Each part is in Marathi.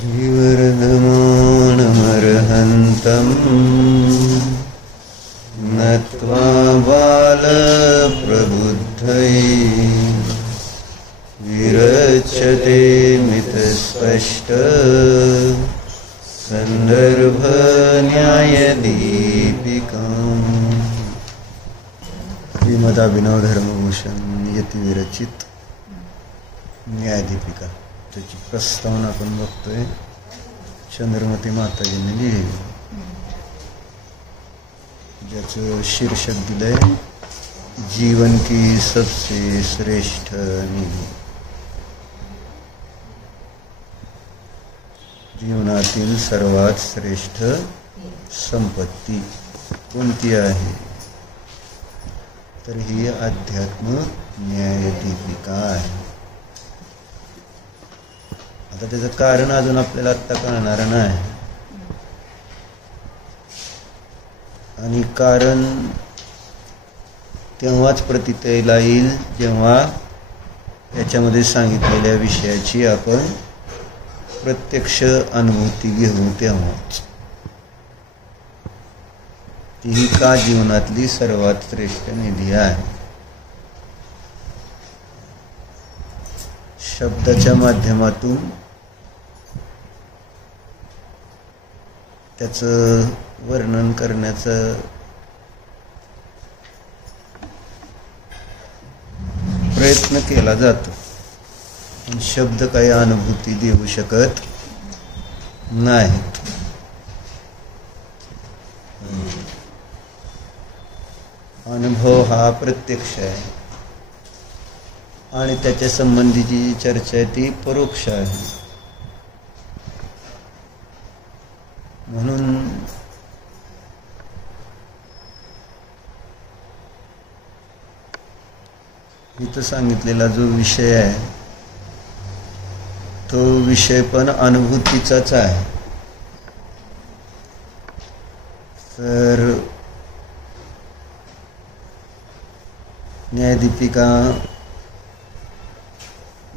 श्रीवरदमानमर्हन्तम् नत्वा बालप्रबुद्धये विरच्यते मितस्पष्ट सन्दर्भन्यायदीपिकाम्। श्रीमदाभिनवधर्मभूषण यतिविरचित न्यायदीपिका, त्याची प्रस्तावना आपण बघतोय. चंद्रमती माताजींनी लिहिली, ज्याचं शीर्षक दिलंय जीवन की सबसे श्रेष्ठ निधी. जीवनातील सर्वात श्रेष्ठ संपत्ती कोणती आहे? तर ही अध्यात्म न्यायदीपिका आहे. आता त्याचं कारण अजून आपल्याला आत्ता कळणार नाही, आणि कारण तेव्हाच प्रतीतेला येईल जेव्हा याच्यामध्ये सांगितलेल्या विषयाची आपण प्रत्यक्ष अनुभूती घेऊ. तेव्हाच ती का जीवनातली सर्वात श्रेष्ठ निधी आहे. शब्दाच्या माध्यमातून त्याचं वर्णन करण्याचा प्रयत्न केला जातो, पण शब्द काही अनुभूती देऊ शकत नाहीत. अनुभव हा प्रत्यक्ष आहे आणि त्याच्या संबंधीची चर्चा आहे ती परोक्ष आहे. म्हणून इथं सांगितलेला जो विषय आहे तो विषय पण अनुभूतीचाच आहे. तर न्यायदीपिका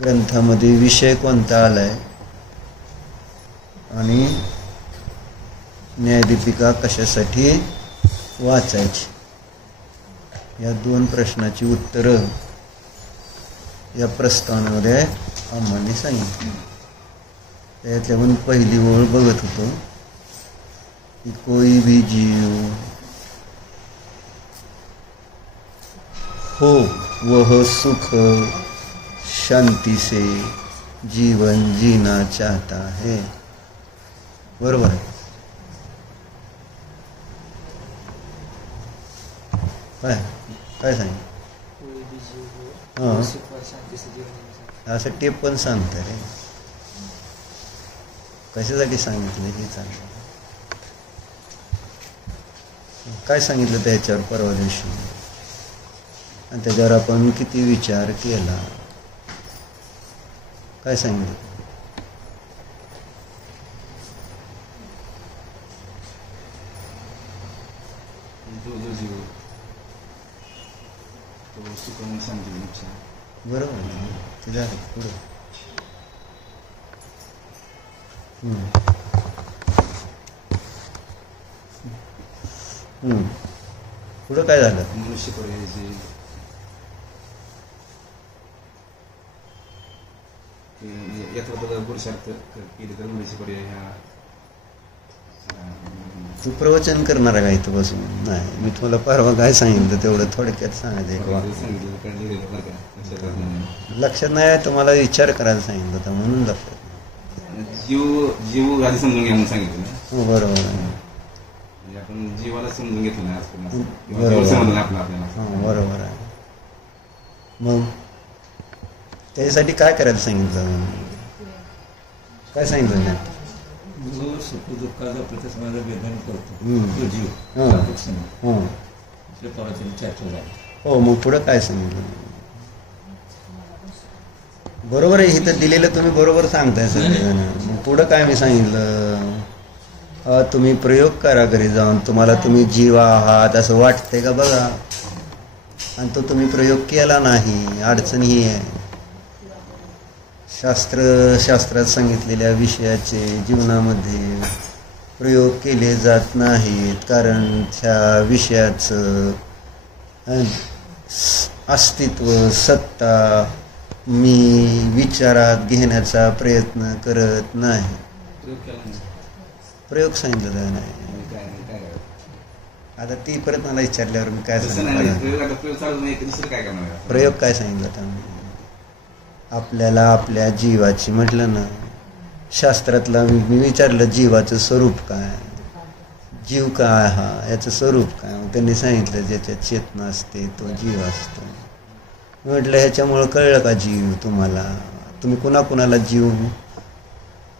ग्रंथामध्ये विषय कोणता आलाय आणि न्यायदीपिका कशासाठी वाचायची, या दोन प्रश्नाची उत्तरं या प्रस्तावनेमध्ये आम्हाला सांगितली. त्यातल्या पण पहिली ओळ बघत होतो की कोई भी जीव हो वह सुख शांति से जीवन जीना चाहता है. बरोबर आहे. काय सांगितलं? असं टेप पण सांगतं रे. कशासाठी सांगितलं हे सांगतं. काय सांगितलं त्याच्यावर परवा दिवशी, आणि त्याच्यावर आपण किती विचार केला. काय सांगितलं? बरोबर ते झालं पुढं. पुढं काय झालं? मनुष्य पर्यायाची पुरुषार्थ केली तर मनुष्य पर्याय ह्या. तू प्रवचन करणार आहे का इथं बसून? नाही, मी तुम्हाला परवा काय सांगितलं तेवढं थोडक्यात सांगायचं. लक्षात नाही, तुम्हाला विचार करायला सांगितलं होतं म्हणून लक्षात. जीव आधी समजून घ्या म्हणून सांगितलं. हो बरोबर आहे. आपण जीवाला समजून घेतलं नाही बरोबर आहे. मग त्याच्यासाठी काय करायला सांगितलं? काय सांगितलं नाही? जो सुख दुःखाचा प्रतिस्पर्धा वेदन करतो तो जीव. चर्चा झाली. हो, मग पुढं काय सांगितलं? बरोबर आहे, इथं दिलेलं तुम्ही बरोबर सांगताय सगळेजण. मग पुढं काय मी सांगितलं? तुम्ही प्रयोग करा घरी जाऊन. तुम्हाला तुम्ही जीव आहात असं वाटतंय का बघा, आणि तो तुम्ही प्रयोग केला नाही. अडचण ही आहे. शास्त्रात सांगितलेल्या विषयाचे जीवनामध्ये प्रयोग केले जात नाहीत, कारण त्या विषयाचं अस्तित्व, सत्ता मी विचारात घेण्याचा प्रयत्न करत नाही. प्रयोग सांगितलं नाही. आता ती परत मला विचारल्यावर मी काय सांगितलं, प्रयोग काय सांगितलं आता आपल्याला आपल्या जीवाची म्हटलं ना, शास्त्रातला मी विचारलं जीवाचं स्वरूप काय, जीव काय हा, याचं स्वरूप काय. त्यांनी सांगितलं ज्याच्यात चेतना असते तो जीव असतो. म्हटलं ह्याच्यामुळं कळलं का जीव तुम्हाला, तुम्ही कुणाकुणाला जीव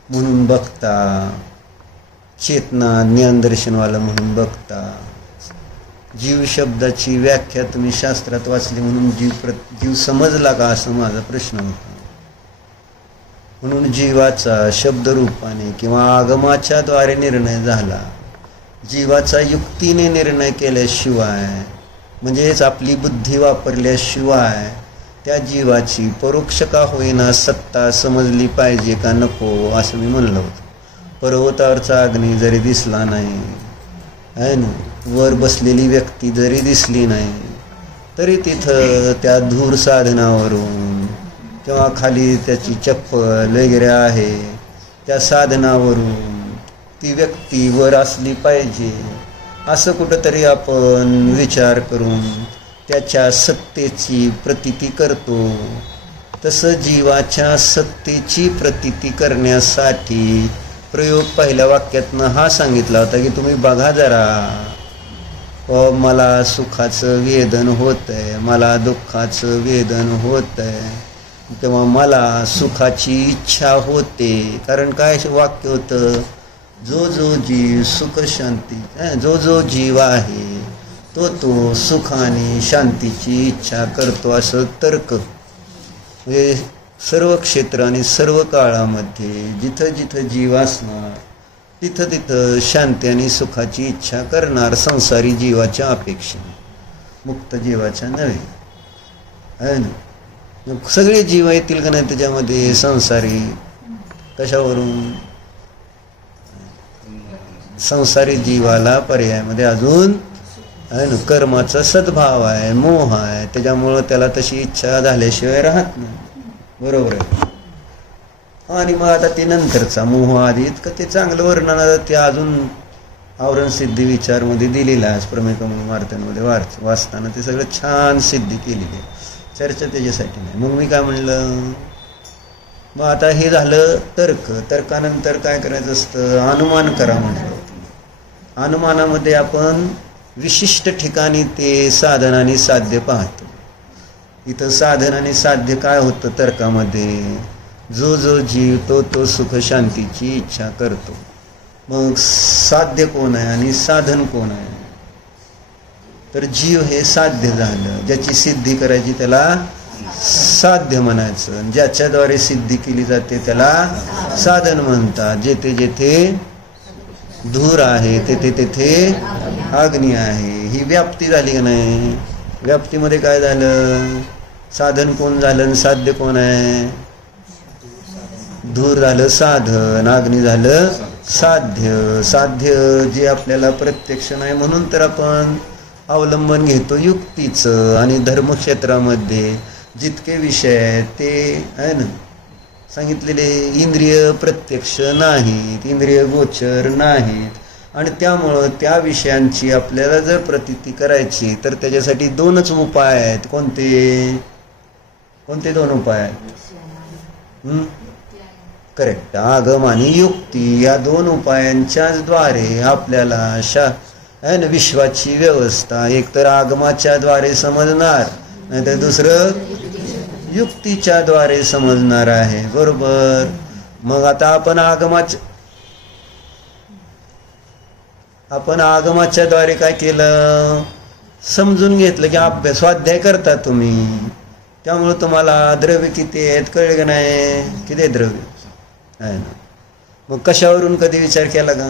म्हणून बघता, चेतना ज्ञानदर्शनवाला म्हणून बघता. जीव शब्दाची व्याख्या तुम्ही शास्त्रात वाचली म्हणून जीव समजला का, असं माझा प्रश्न होता. म्हणून जीवाचा शब्दरूपाने किंवा आगमाच्या द्वारे निर्णय झाला. जीवाचा युक्तीने निर्णय केल्याशिवाय, म्हणजेच आपली बुद्धी वापरल्याशिवाय त्या जीवाची परोक्ष का होईना सत्ता समजली पाहिजे का नको, असं मी म्हणलं होतं. पर्वतावरचा अग्नी जरी दिसला नाही आहे ना, वर बसलेली व्यक्ती जरी दिसली नाही, तरी तिथं त्या धूर साधनावरून किंवा खाली त्याची चप्पल वगैरे आहे, त्या साधनावरून ती व्यक्ती वर असली पाहिजे, असं कुठंतरी आपण विचार करून त्याच्या सत्तेची प्रतीती करतो. तसं जीवाच्या सत्तेची प्रतीती करण्यासाठी प्रयोग पहिल्या वाक्यातनं हा सांगितला होता की तुम्ही बघा जरा, मला सुखाचं वेदन होत आहे, मला दुःखाचं वेदन होत आहे, तेव्हा मला सुखाची इच्छा होते. कारण काय वाक्य होतं, जो जीव सुख शांती, जो जीव आहे तो सुख आणि शांतीची इच्छा करतो, असं तर्क. म्हणजे सर्व क्षेत्र आणि सर्व काळामध्ये जिथं जिथं जीव असणार तिथं शांती आणि सुखाची इच्छा करणार, संसारी जीवाच्या अपेक्षेने, मुक्त जीवाच्या नव्हे. आहे ना, सगळे जीव येतील का नाही त्याच्यामध्ये संसारी. कशावरून? संसारी जीवाला पर्यायामध्ये अजून आहे ना कर्माचा सद्भाव आहे, मोह आहे, त्याच्यामुळं त्याला तशी इच्छा झाल्याशिवाय राहत नाही. बरोबर आहे. आणि मग आता ते नंतरचा मोह आधी इतकं ते चांगलं वर्णन ते अजून आवरण सिद्धी विचारमध्ये दिलेलं आहे. प्रमेय वार्त्यांमध्ये वाचताना ते सगळं छान सिद्धी केलेली आहे. चर्चा त्याच्यासाठी नाही. मग मी काय म्हणलं, मग आता हे झालं तर्क. तर्कानंतर काय करायचं असतं, अनुमान करा म्हटलं होतं. अनुमानामध्ये आपण विशिष्ट ठिकाणी ते साधन आणि साध्य पाहतो. इथं साधन आणि साध्य काय होतं तर्कामध्ये, जो जीव तो सुख शांतीची इच्छा करतो. मग साध्य कोण आहे आणि साधन कोण आहे? तर जीव हे साध्य झालं, ज्याची सिद्धी करायची त्याला साध्य म्हणायचं. ज्याच्याद्वारे सिद्धी केली जाते त्याला साधन म्हणतात. जेथे जेथे धूर आहे तेथे अग्नी आहे. ही व्याप्ती झाली का नाही? व्याप्तीमध्ये काय झालं, साधन कोण झालं आणि साध्य कोण आहे? धूर झालं साधन, अग्नी झालं साध्य. साध्य जे आपल्याला प्रत्यक्ष नाही म्हणून तर आपण अवलंबन घेतो युक्तीचं. आणि धर्मक्षेत्रामध्ये जितके विषय आहेत ते आहे ना सांगितलेले इंद्रिय प्रत्यक्ष नाहीत, इंद्रिय गोचर नाहीत. आणि त्यामुळं त्या विषयांची आपल्याला जर प्रतीती करायची तर त्याच्यासाठी दोनच उपाय आहेत. कोणते दोन उपाय आहेत? करेक्ट. आगम आणि युक्ती या दोन उपायांच्याच द्वारे आपल्याला आहे ना विश्वाची व्यवस्था एकतर आगमाच्या द्वारे समजणार, नाहीतर दुसरं युक्तीच्या द्वारे समजणार आहे. बरोबर. मग आता आपण आगमाच्या द्वारे काय केलं, समजून घेतलं की अभ्यास स्वाध्याय करता तुम्ही, त्यामुळे तुम्हाला द्रव्य किती आहेत कळलं का नाही, किती द्रव्य आहे ना. मग कशावरून कधी विचार केला का?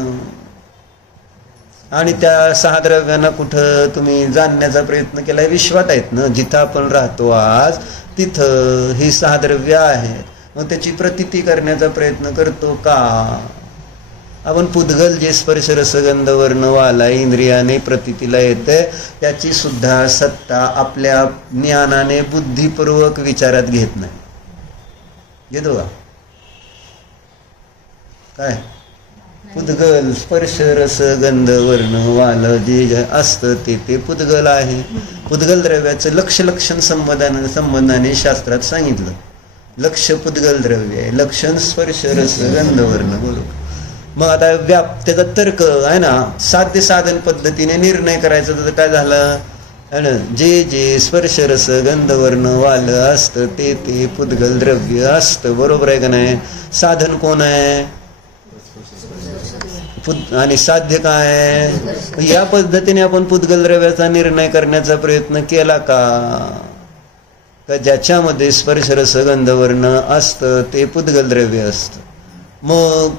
आणि त्या 6 द्रव्यांना कुठं तुम्ही जाणण्याचा प्रयत्न केला? विश्वात आहेत ना, जिथं आपण राहतो आज तिथं ही 6 द्रव्य आहेत. मग त्याची प्रतीती करण्याचा प्रयत्न करतो का? आपण पुद्गल जे स्पर्श रसगंध वर्ण वाला इंद्रियाने प्रतीतीला येते त्याची सुद्धा सत्ता आपल्या ज्ञानाने बुद्धिपूर्वक विचारात घेत नाही. घेतो का? काय पुद्गल स्पर्श रस गंध वर्ण वाल जे असतं ते पुद्गल आहे. पुद्गल द्रव्याचं लक्षण संबंधाने शास्त्रात सांगितलं. लक्ष पुद्गल द्रव्य आहे, लक्षण स्पर्श रस गंध वर्ण. बरोबर. मग आता त्याचा तर्क आहे ना, साध्य साधन पद्धतीने निर्णय करायचा. तर काय झालं है ना, जे स्पर्श रस गंध वर्ण वाल असतं ते पुद्गल द्रव्य असतं. बरोबर आहे का नाही? साधन कोण आहे? आणि साध्य काय आहे? या पद्धतीने आपण पुद्गल द्रव्याचा निर्णय करण्याचा प्रयत्न केला का ज्याच्यामध्ये स्पर्श रस गंध वर्ण असतं ते पुद्गल द्रव्य असतं. मग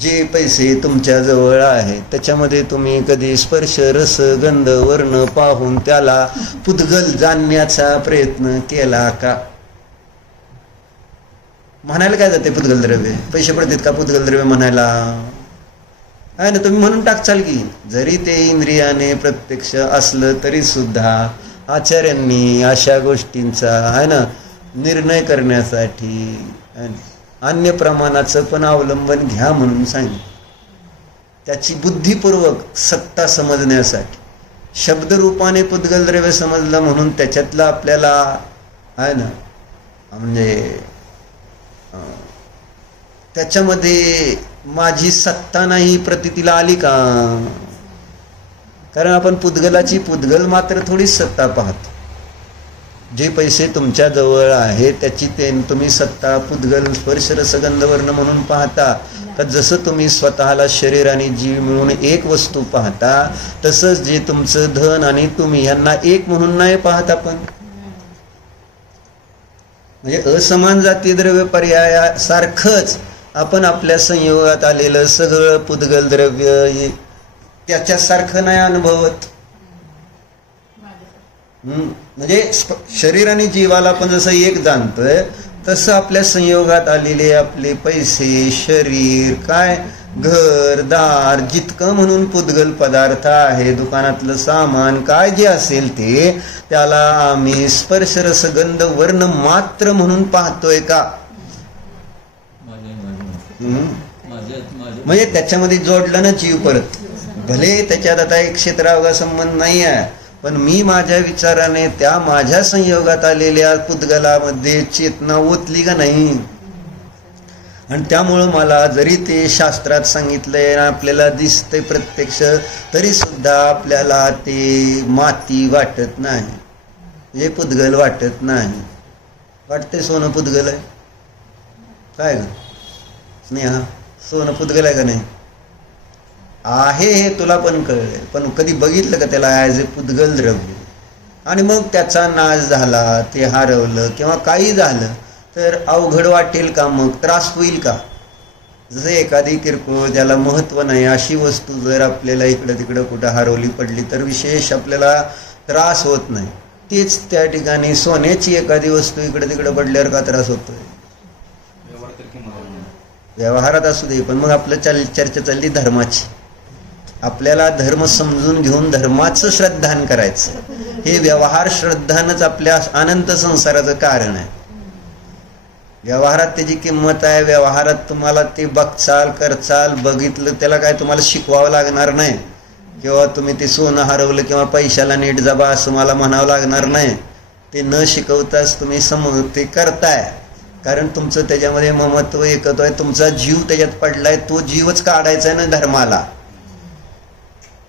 जे पैसे तुमच्या जवळ आहे त्याच्यामध्ये तुम्ही कधी स्पर्श रस गंध वर्ण पाहून त्याला पुद्गल जाणण्याचा प्रयत्न केला का? म्हणायला काय जाते पुद्गल द्रव्य? पैसे पडतात का पुद्गल द्रव्य म्हणायला? आहे ना, तुम्ही म्हणून टाकचाल की जरी ते इंद्रियाने प्रत्यक्ष असलं तरी सुद्धा आचार्यांनी अशा गोष्टींचा आहे ना निर्णय करण्यासाठी अन्य प्रमाणाचं पण अवलंबन घ्या म्हणून सांगितलं. त्याची बुद्धिपूर्वक सत्ता समजण्यासाठी. शब्दरूपाने पुद्गल द्रव्य समजलं म्हणून त्याच्यातलं आपल्याला आहे ना म्हणजे त्याच्यामध्ये माझी सत्ता नाही प्रतीतीला आली का? कारण आपण पुद्गलाची पुद्गल मात्र थोडीच सत्ता पाहतो. जे पैसे तुमच्या जवळ आहे त्याची तुम्ही सत्ता पुद्गल स्पर्श रसगंध वर्ण म्हणून पाहता. तर जसं तुम्ही स्वतःला शरीर आणि जीव मिळून एक वस्तू पाहता तसंच जे तुमचं धन आणि तुम्ही यांना एक म्हणून नाही पाहत आपण. म्हणजे असमान जाती द्रव्य पर्याया सारखंच आपण आपल्या संयोगात आलेलं सगळं पुद्गल द्रव्य त्याच्यासारखं नाही अनुभवत. म्हणजे शरीर आणि जीवाला आपण जसं एक जाणतोय तसं आपल्या संयोगात आलेले आपले पैसे शरीर काय घर दार जितकं म्हणून पुद्गल पदार्थ आहे दुकानातलं सामान काय जे असेल ते त्याला आम्ही स्पर्श रसगंध वर्ण मात्र म्हणून पाहतोय का? म्हणजे त्याच्यामध्ये जोडलं ना जीव परत. भले त्याच्यात आता एक क्षेत्रावगा संबंध नाही आहे पण मी माझ्या विचाराने त्या माझ्या संयोगात आलेल्या पुद्गलामध्ये चेतना ओतली का नाही. आणि त्यामुळं मला जरी ते शास्त्रात सांगितलंय आपल्याला दिसतंय प्रत्यक्ष तरी सुद्धा आपल्याला ते माती वाटत नाही. हे पुद्गल वाटत नाही. वाटते सोनं पुद्गल आहे काय ग स्नेहा? सोनं पुद्गल आहे का नाही? आहे हे तुला पण कळलंय पण कधी बघितलं का त्याला ॲज ए पुद्गल द्रव्य? आणि मग त्याचा नाश झाला ते हरवलं किंवा काही झालं तर अवघड वाटेल का? मग त्रास होईल का? जसं एखादी किरकोळ ज्याला महत्व नाही अशी वस्तू जर आपल्याला इकडं तिकडं कुठं हरवली पडली तर विशेष आपल्याला त्रास होत नाही. तेच त्या ठिकाणी सोन्याची एखादी वस्तू इकडं तिकडं पडल्यावर का त्रास होतोय? व्यवहारात असू दे पण मग आपलं चर्चा चालली धर्माची. आपल्याला धर्म समजून घेऊन धर्माचं श्रद्धान करायचं. हे व्यवहार श्रद्धानच आपल्या अनंत संसाराचं कारण आहे. व्यवहारात त्याची किंमत आहे. व्यवहारात तुम्हाला ते बघचाल करचाल बघितलं त्याला काय तुम्हाला शिकवावं लागणार नाही किंवा तुम्ही ते सोनं हरवलं किंवा पैशाला नीट जबा असं मला म्हणावं लागणार नाही. ते न शिकवताच तुम्ही ते करताय कारण तुमचं त्याच्यामध्ये ममत्व एकत्व आहे. तुमचा जीव त्याच्यात पडलाय. तो जीवच काढायचा आहे ना धर्माला.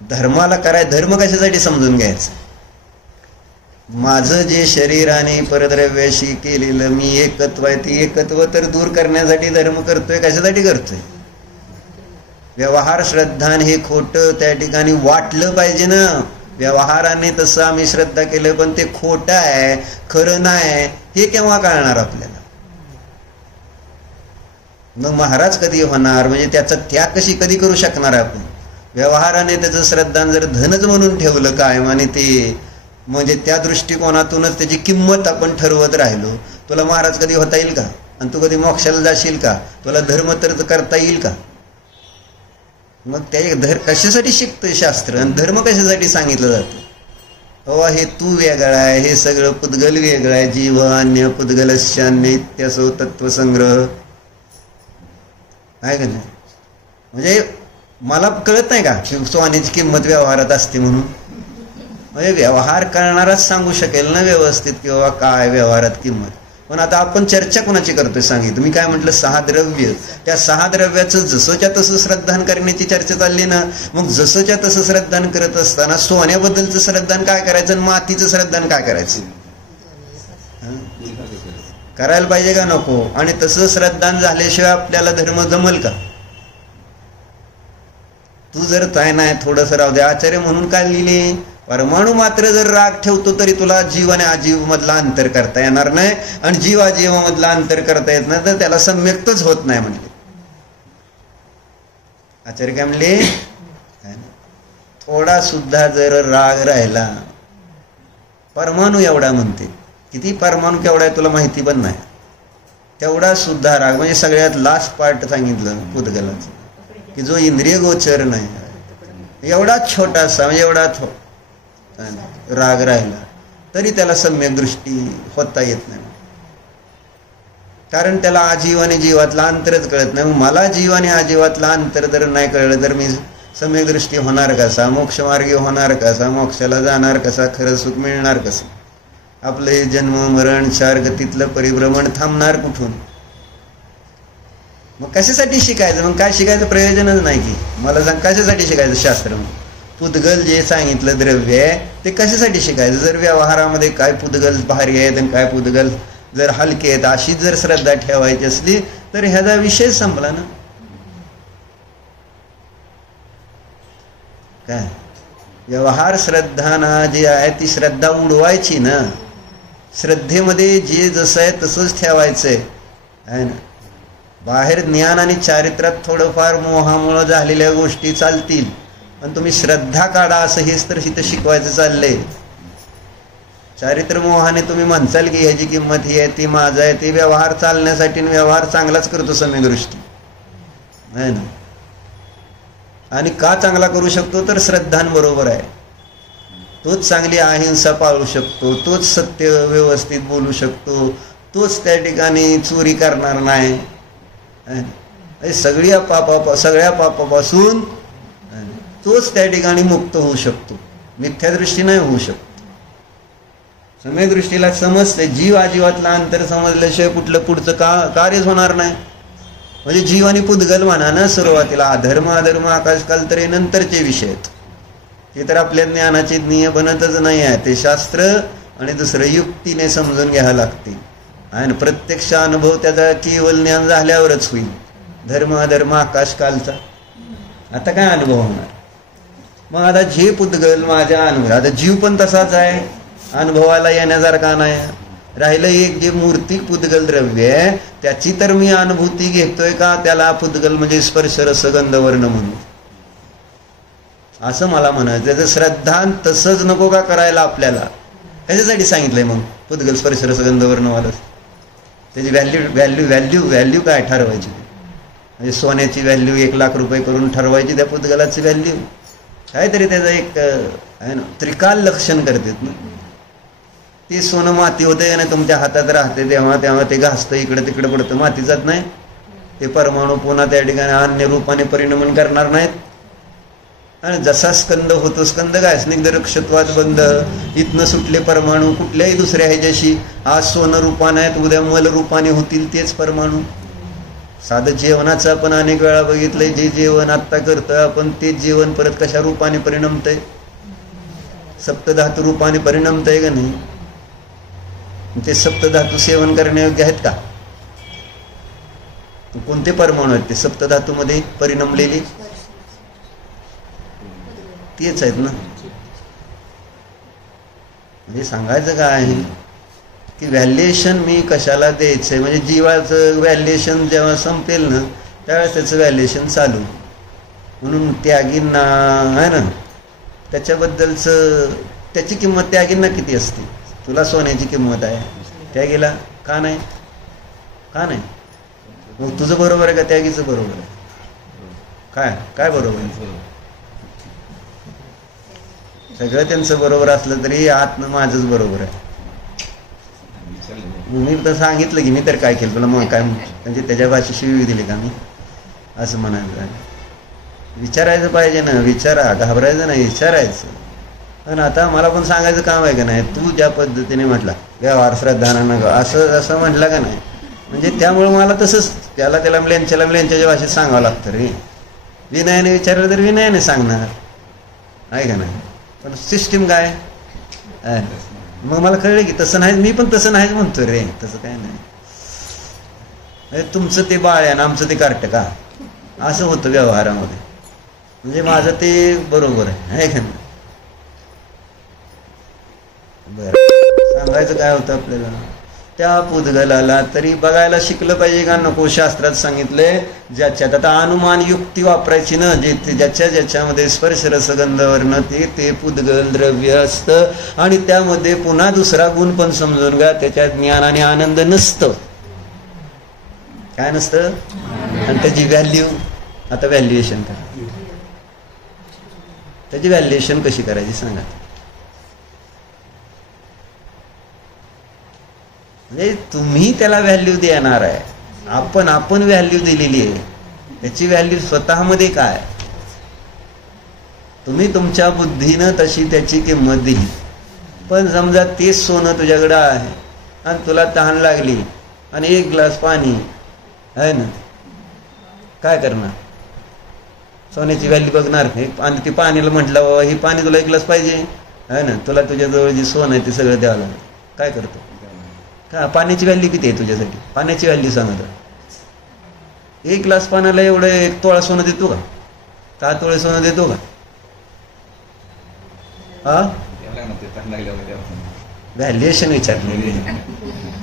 धर्माला कराय धर्म कशासाठी समजून घ्यायचं? माझं जे शरीर आणि परद्रव्याशी केलेलं मी एकत्व आहे ते एकत्व तर दूर करण्यासाठी धर्म करतोय. कशासाठी करतोय? व्यवहार श्रद्धान हे खोटं त्या ठिकाणी वाटलं पाहिजे ना. व्यवहाराने तसं आम्ही श्रद्धा केलं पण ते खोटं आहे खरं नाही हे केव्हा कळणार आपल्याला? मग महाराज कधी होणार? म्हणजे त्याचा त्याग कशी कधी करू शकणार आपण? व्यवहाराने त्याचं श्रद्धान जर धनच म्हणून ठेवलं कायम आणि ते म्हणजे त्या दृष्टिकोनातूनच त्याची किंमत आपण ठरवत राहिलो तुला महाराज कधी होता येईल का? आणि तू कधी मोक्षाला जाशील का? तुला धर्म तर करता येईल का? मग त्या कशासाठी शिकतोय शास्त्र आणि धर्म कशासाठी सांगितलं जातं? बाबा हे तू वेगळा आहे, हे सगळं पुद्गल वेगळं आहे, जीव अन्य पुद्गलश्चान्य इत्यासो तत्वसंग्रह आहे का नाही? म्हणजे मला कळत नाही का की सोन्याची किंमत व्यवहारात असते म्हणून? म्हणजे व्यवहार करणाराच सांगू शकेल ना व्यवस्थित की बाबा काय व्यवहारात किंमत. पण आता आपण चर्चा कोणाची करतोय सांगितलं मी काय म्हटलं? 6 द्रव्य. त्या 6 द्रव्याचं जसंच्या तसं श्रद्धान करण्याची चर्चा चालली ना. मग जसंच्या तसं श्रद्धान करत असताना सोन्याबद्दलचं श्रद्धान काय करायचं आणि मातीचं श्रद्धान काय करायचं? करायला पाहिजे का नको? आणि तसं श्रद्धान झाल्याशिवाय आपल्याला धर्म जमल का? तू जर काय नाही थोडंसं राहू दे. आचार्य म्हणून काय लिहिले? परमाणू मात्र जर राग ठेवतो तरी तुला जीव आणि अजीव मधला अंतर करता येणार नाही, आणि जीव अजीव मधला अंतर करता येत नाही तर त्याला सम्यक्तच होत नाही म्हणले. आचार्य काय म्हणले? थोडा सुद्धा जर राग राहिला, परमाणू एवढा म्हणते, किती परमाणू केवढा आहे तुला माहिती पण नाही, तेवढा सुद्धा राग, म्हणजे सगळ्यात लास्ट पार्ट सांगितलं पुद्गलाचं की जो इंद्रिय गोचर नाही, एवढा छोटासा म्हणजे एवढा राग राहिला तरी त्याला सम्यक दृष्टी होता येत नाही. कारण त्याला आजीव आणि जीवातला अंतरच कळत नाही. मला जीव आणि आजीवातला अंतर जर नाही कळलं तर मी सम्यक दृष्टी होणार कसा? मोक्षमार्गी होणार कसा? मोक्षाला जाणार कसा? खरं सुख मिळणार कसं? आपलं हे जन्म मरण चार गतीतलं परिभ्रमण थांबणार कुठून? मग कशासाठी शिकायचं? मग काय शिकायचं प्रयोजनच नाही की. मला सांग कशासाठी शिकायचं शास्त्र? पुद्गल जे सांगितलं द्रव्य आहे ते कशासाठी शिकायचं? जर व्यवहारामध्ये काय पुद्गल भारी आहेत आणि काय पुद्गल जर हलके आहेत अशी जर श्रद्धा ठेवायची असली तर ह्याचा विषय संपला ना. काय व्यवहार श्रद्धा जी आहे ती श्रद्धा उडवायची ना. श्रद्धेमध्ये जे जसं आहे तसंच ठेवायचंय आहे ना. बाहेर ज्ञान आणि चारित्र्यात थोडंफार मोहामुळं झालेल्या गोष्टी चालतील, पण तुम्ही श्रद्धा काढा असं हेच तर इथं शिकवायचं चाललंय. चारित्र मोहाने तुम्ही म्हणसाल की ह्याची किंमत ही आहे, ती माझं आहे, ते व्यवहार चालण्यासाठी व्यवहार चांगलाच करतो सम्यदृष्टी आहे ना. आणि का चांगला करू शकतो? तर श्रद्धांबरोबर आहे. तोच चांगली अहिंसा पाळू शकतो, तोच सत्य व्यवस्थित बोलू शकतो, तोच त्या ठिकाणी चोरी करणार नाही, सगळ्या पापापासून तोच त्या ठिकाणी मुक्त होऊ शकतो. मिथ्या दृष्टी नाही होऊ शकतो. सम्यक दृष्टीला समजते. जीव आजीवातला अंतर समजल्याशिवाय कुठलं पुढचं कार्यच होणार नाही. म्हणजे जीव आणि पुद्गल म्हणा ना सुरुवातीला. अधर्म अधर्म आकाशकाल तर हे नंतरचे विषय आहेत. ते तर आपल्या ज्ञानाचे ज्ञेय बनतच नाही आहे. ते शास्त्र आणि दुसरं युक्तीने समजून घ्यावं लागते. आणि प्रत्यक्ष अनुभव त्याचा केवळ ज्ञान झाल्यावरच होईल. धर्म अधर्म आकाशकालचा आता काय अनुभव होणार? मग आता जे पुद्गल माझ्या अनुभव, आता जीव पण तसाच आहे, अनुभवाला येण्यासारखा नाही. राहिलं एक जे मूर्तिक पुद्गल द्रव्य आहे त्याची तर मी अनुभूती घेतोय का? त्याला पुद्गल म्हणजे स्पर्श रसगंध वर्ण म्हणून असं मला म्हणायचं. त्याचं श्रद्धा तसंच नको का करायला आपल्याला? कशासाठी सांगितलंय मग पुद्गल स्पर्श रसगंध वर्ण वाला? त्याची व्हॅल्यू काय ठरवायची? म्हणजे सोन्याची व्हॅल्यू 1 लाख रुपये करून ठरवायची त्या पुद्गलाची व्हॅल्यू? काहीतरी त्याचं एक आहे ना त्रिकाल लक्षण करतात ना. ते सोनं माती होते आणि तुमच्या हातात राहते तेव्हा ते घासतं, इकडे तिकडे पडतं, माती जात नाही. ते परमाणू पुन्हा त्या ठिकाणी अन्य रूपाने परिणमन करणार नाहीत. आणि जसा स्कंद होतो, स्कंद काय स्निग्ध रक्षत्वात बंद, इथनं सुटले परमाणू कुठल्याही दुसऱ्या ह्याच्याशी. आज सोनं रूपाने आहेत, उद्या मल रूपाने होतील तेच परमाणू. साधं जेवणाचं आपण अनेक वेळा बघितलंय. जे जेवण आत्ता करतोय आपण तेच जेवण परत कशा रूपाने परिणमतंय? सप्तधातू रूपाने परिणमतंय का नाही? ते सप्तधातू सेवन करण्यायोग्य आहेत का? कोणते परमाणू आहेत ते सप्तधातू मध्ये परिणमलेले? तेच आहेत ना. म्हणजे सांगायचं काय आहे की व्हॅल्युएशन मी कशाला द्यायचंय? म्हणजे जीवाचं व्हॅल्युएशन जेव्हा संपेल ना त्यावेळेस त्याचं व्हॅल्युएशन चालू. म्हणून त्यागींना आहे ना त्याच्याबद्दलचं त्याची किंमत त्यागींना किती असते? तुला सोन्याची किंमत आहे, त्यागीला का नाही? का नाही? मग तुझं बरोबर आहे का त्यागीचं बरोबर आहे? काय काय बरोबर आहे? सगळं त्यांचं बरोबर असलं तरी आतनं माझंच बरोबर आहे. मी तर सांगितलं की मी तर काय केलं तुला, मग काय म्हणजे त्याच्या भाषेत शिवी दिली का मी असं म्हणायचं? विचारायचं पाहिजे ना, विचारा, घाबरायचं नाही, विचारायचं. पण आता मला पण सांगायचं काम आहे का नाही? तू ज्या पद्धतीने म्हटला व्यवहार श्रद्धाना असं असं म्हटलं का नाही, म्हणजे त्यामुळे मला तसंच त्याला म्लेंच्याच्या भाषेत सांगावं लागतं रे. विनयाने विचारलं तर विनयाने सांगणार आहे का नाही. पण सिस्टीम काय मग मला कळलं की तसं नाही, मी पण तसं नाहीच म्हणतो रे. तसं काय नाही, तुमचं ते बाळ आहे ना आमचं ते कार्ट का, असं होतं व्यवहारामध्ये. म्हणजे माझं ते बरोबर आहे का नाही. बरं, सांगायचं काय होतं आपल्याला? त्या पुद्गलाला तरी बघायला शिकलं पाहिजे का नको? शास्त्रात सांगितले ज्याच्यात आता अनुमान युक्ती वापरायची ना, जे ज्याच्यामध्ये स्पर्श रसगंध वर्ण ते पुद्गल द्रव्य असतं. आणि त्यामध्ये पुन्हा दुसरा गुण पण समजून घ्या, त्याच्यात ज्ञान आणि आनंद नसतं. काय नसतं? आणि त्याची व्हॅल्यू, आता व्हॅल्युएशन करा. त्याची व्हॅल्युएशन कशी करायची सांगा? म्हणजे तुम्ही त्याला व्हॅल्यू देणार आहे, आपण व्हॅल्यू दिलेली आहे. त्याची व्हॅल्यू स्वतःमध्ये काय? तुम्ही तुमच्या बुद्धीनं तशी त्याची किंमत दिली. पण समजा तेच सोनं तुझ्याकडं आहे आणि तुला तहान लागली आणि एक ग्लास पाणी आहे ना, काय करणार? सोन्याची व्हॅल्यू बघणार आणि ते पाणीला म्हटलं बाबा हे पाणी तुला एक ग्लास पाहिजे आहे ना, तुला तुझ्याजवळ जे सोनं आहे ते सगळं द्यावं लागेल. काय करतो? का पाण्याची व्हॅल्यू किती आहे तुझ्यासाठी? पाण्याची व्हॅल्यू सांगत. एक ग्लास पाण्याला एवढं 1 तोळा सोनं देतो का? 10 तोळे सोनं देतो का? हा, व्हॅल्युएशन विचारली,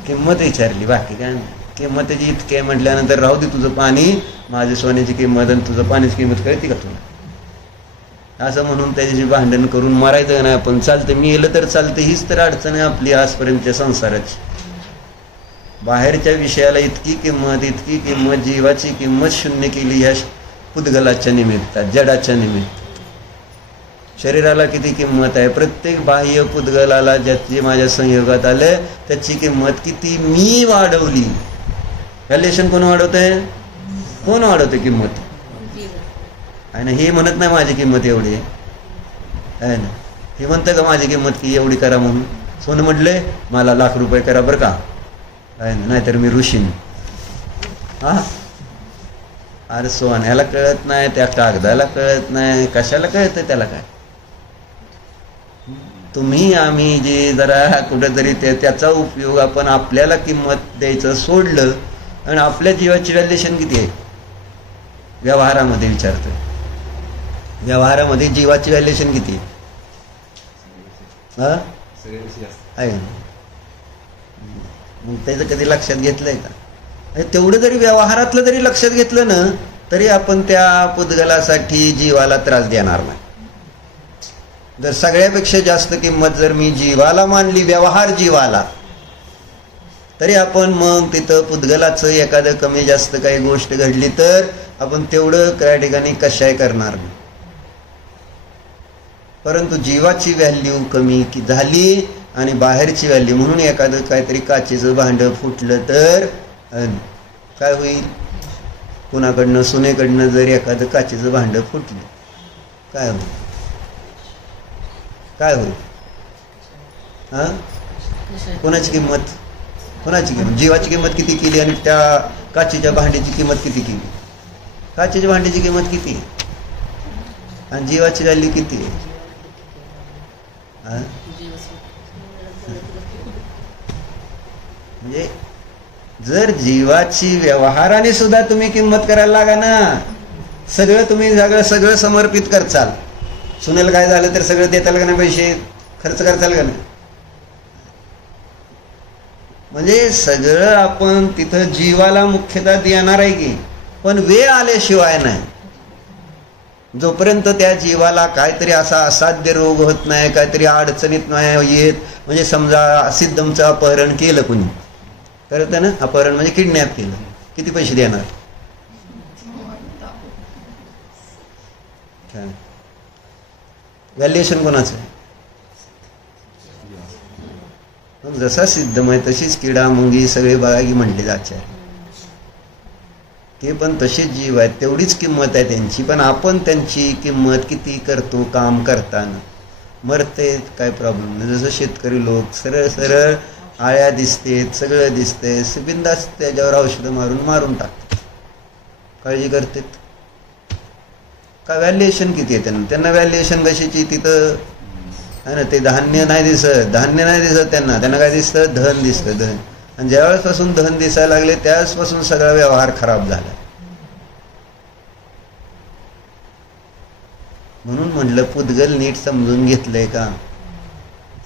किंमत विचारली, बाकी काय नाही. किंमत त्याची इतके म्हटल्यानंतर राहू दे तुझं पाणी, माझी सोन्याची किंमत आणि तुझं पाण्याची किंमत कळते का तुला? असं म्हणून त्याच्याशी भांडण करून मारायचं नाही. आपण चालतं, मी येलं तर चालतं. हीच तर अडचण आहे आपली आजपर्यंतच्या संसाराची. बाहेरच्या विषयाला इतकी किंमत, जीवाची किंमत शून्य केली या पुद्गलाच्या निमित्तात, जडाच्या निमित्त. शरीराला किती किंमत आहे? प्रत्येक बाह्य पुद्गलाला ज्याची माझ्या संयोगात आले त्याची किंमत किती मी वाढवली. व्हॅल्युएशन कोण वाढवतंय? कोण वाढवते किंमत? आहे ना. हे म्हणत नाही माझी किंमत एवढी आहे ना. हे म्हणतं का माझी किंमत की एवढी करा म्हणून? सोनं म्हटले मला ₹1,00,000 करा बरं का, आहे ना, नाहीतर मी ऋषीन. हा, अरे सोन्याला कळत नाही, त्या कागदाला कळत नाही, कशाला कळतं त्याला? काय तुम्ही आम्ही जे जरा कुठेतरी त्याचा उपयोग आपण आपल्याला किंमत द्यायचं सोडलं आणि आपल्या जीवाची व्हॅल्युएशन किती आहे? व्यवहारामध्ये विचारतोय, व्यवहारामध्ये जीवाची व्हॅल्युएशन किती आहे? मग त्याचं कधी लक्षात घेतलंय का? तेवढं जरी व्यवहारातलं जरी लक्षात घेतलं ना तरी आपण त्या पुद्गलासाठी जीवाला त्रास देणार नाही. जर सगळ्यापेक्षा जास्त किंमत जर मी जीवाला मानली, व्यवहार जीवाला, तरी आपण मग तिथं पुद्गलाचं एखादं कमी जास्त काही गोष्ट घडली तर आपण तेवढं त्या ठिकाणी कशाय करणार नाही. परंतु जीवाची व्हॅल्यू कमी झाली आणि बाहेरची व्हॅल्यू, म्हणून एखादं काहीतरी काचेचं भांडं फुटलं तर काय होईल? कुणाकडनं, सुनेकडनं जर एखादं काचेचं भांडं फुटलं काय होईल? काय होईल? हा, कोणाची किंमत? कोणाची किंमत? जीवाची किंमत किती केली आणि त्या काचेच्या भांड्याची किंमत किती केली? काचेच्या भांड्याची किंमत किती आणि जीवाची व्हॅल्यू किती आहे? म्हणजे जर जीवाची व्यवहाराने सुद्धा तुम्ही किंमत करायला लागा ना, सगळं तुम्ही सगळं समर्पित करचाल, सुनेला काय झालं तर सगळं देताल का नाही? पैसे खर्च करताल का नाही? म्हणजे सगळं आपण तिथं जीवाला मुख्यतः देणार आहे की, पण वेळ आल्याशिवाय नाही. जोपर्यंत त्या जीवाला काहीतरी असा असाध्य रोग होत नाही, काहीतरी अडचणीत नाही येत, म्हणजे समजा सिद्धमचं अपहरण केलं कुणी, कळतं ना? अपहरण म्हणजे किडनॅप केलं, किती पैसे देणार? व्हॅल्युएशन कोणाचं आहे? मग जसा सिद्धमय तशीच किडा मुंगी सगळे बघागी म्हणले आचार्य, ते पण तसेच जीव आहेत, तेवढीच किंमत आहे त्यांची. पण आपण त्यांची किंमत किती करतो काम करताना. मरते काय प्रॉब्लेम नाही. जसं शेतकरी लोक सरळ सरळ आळ्या दिसतेत, सगळं दिसतंय, बिंदास त्याच्यावर औषधं मारून टाकतात, काळजी करतात का? व्हॅल्युएशन किती आहे त्यांना व्हॅल्युएशन कशाची? तिथं आहे ना, ते धान्य नाही दिसत त्यांना काय दिसतं? धन दिसतं, धन. आणि ज्यावेळेसपासून धन दिसायला लागले त्यावेळेसपासून सगळा व्यवहार खराब झाला. म्हणून म्हटलं पुद्गल नीट समजून घेतलंय का?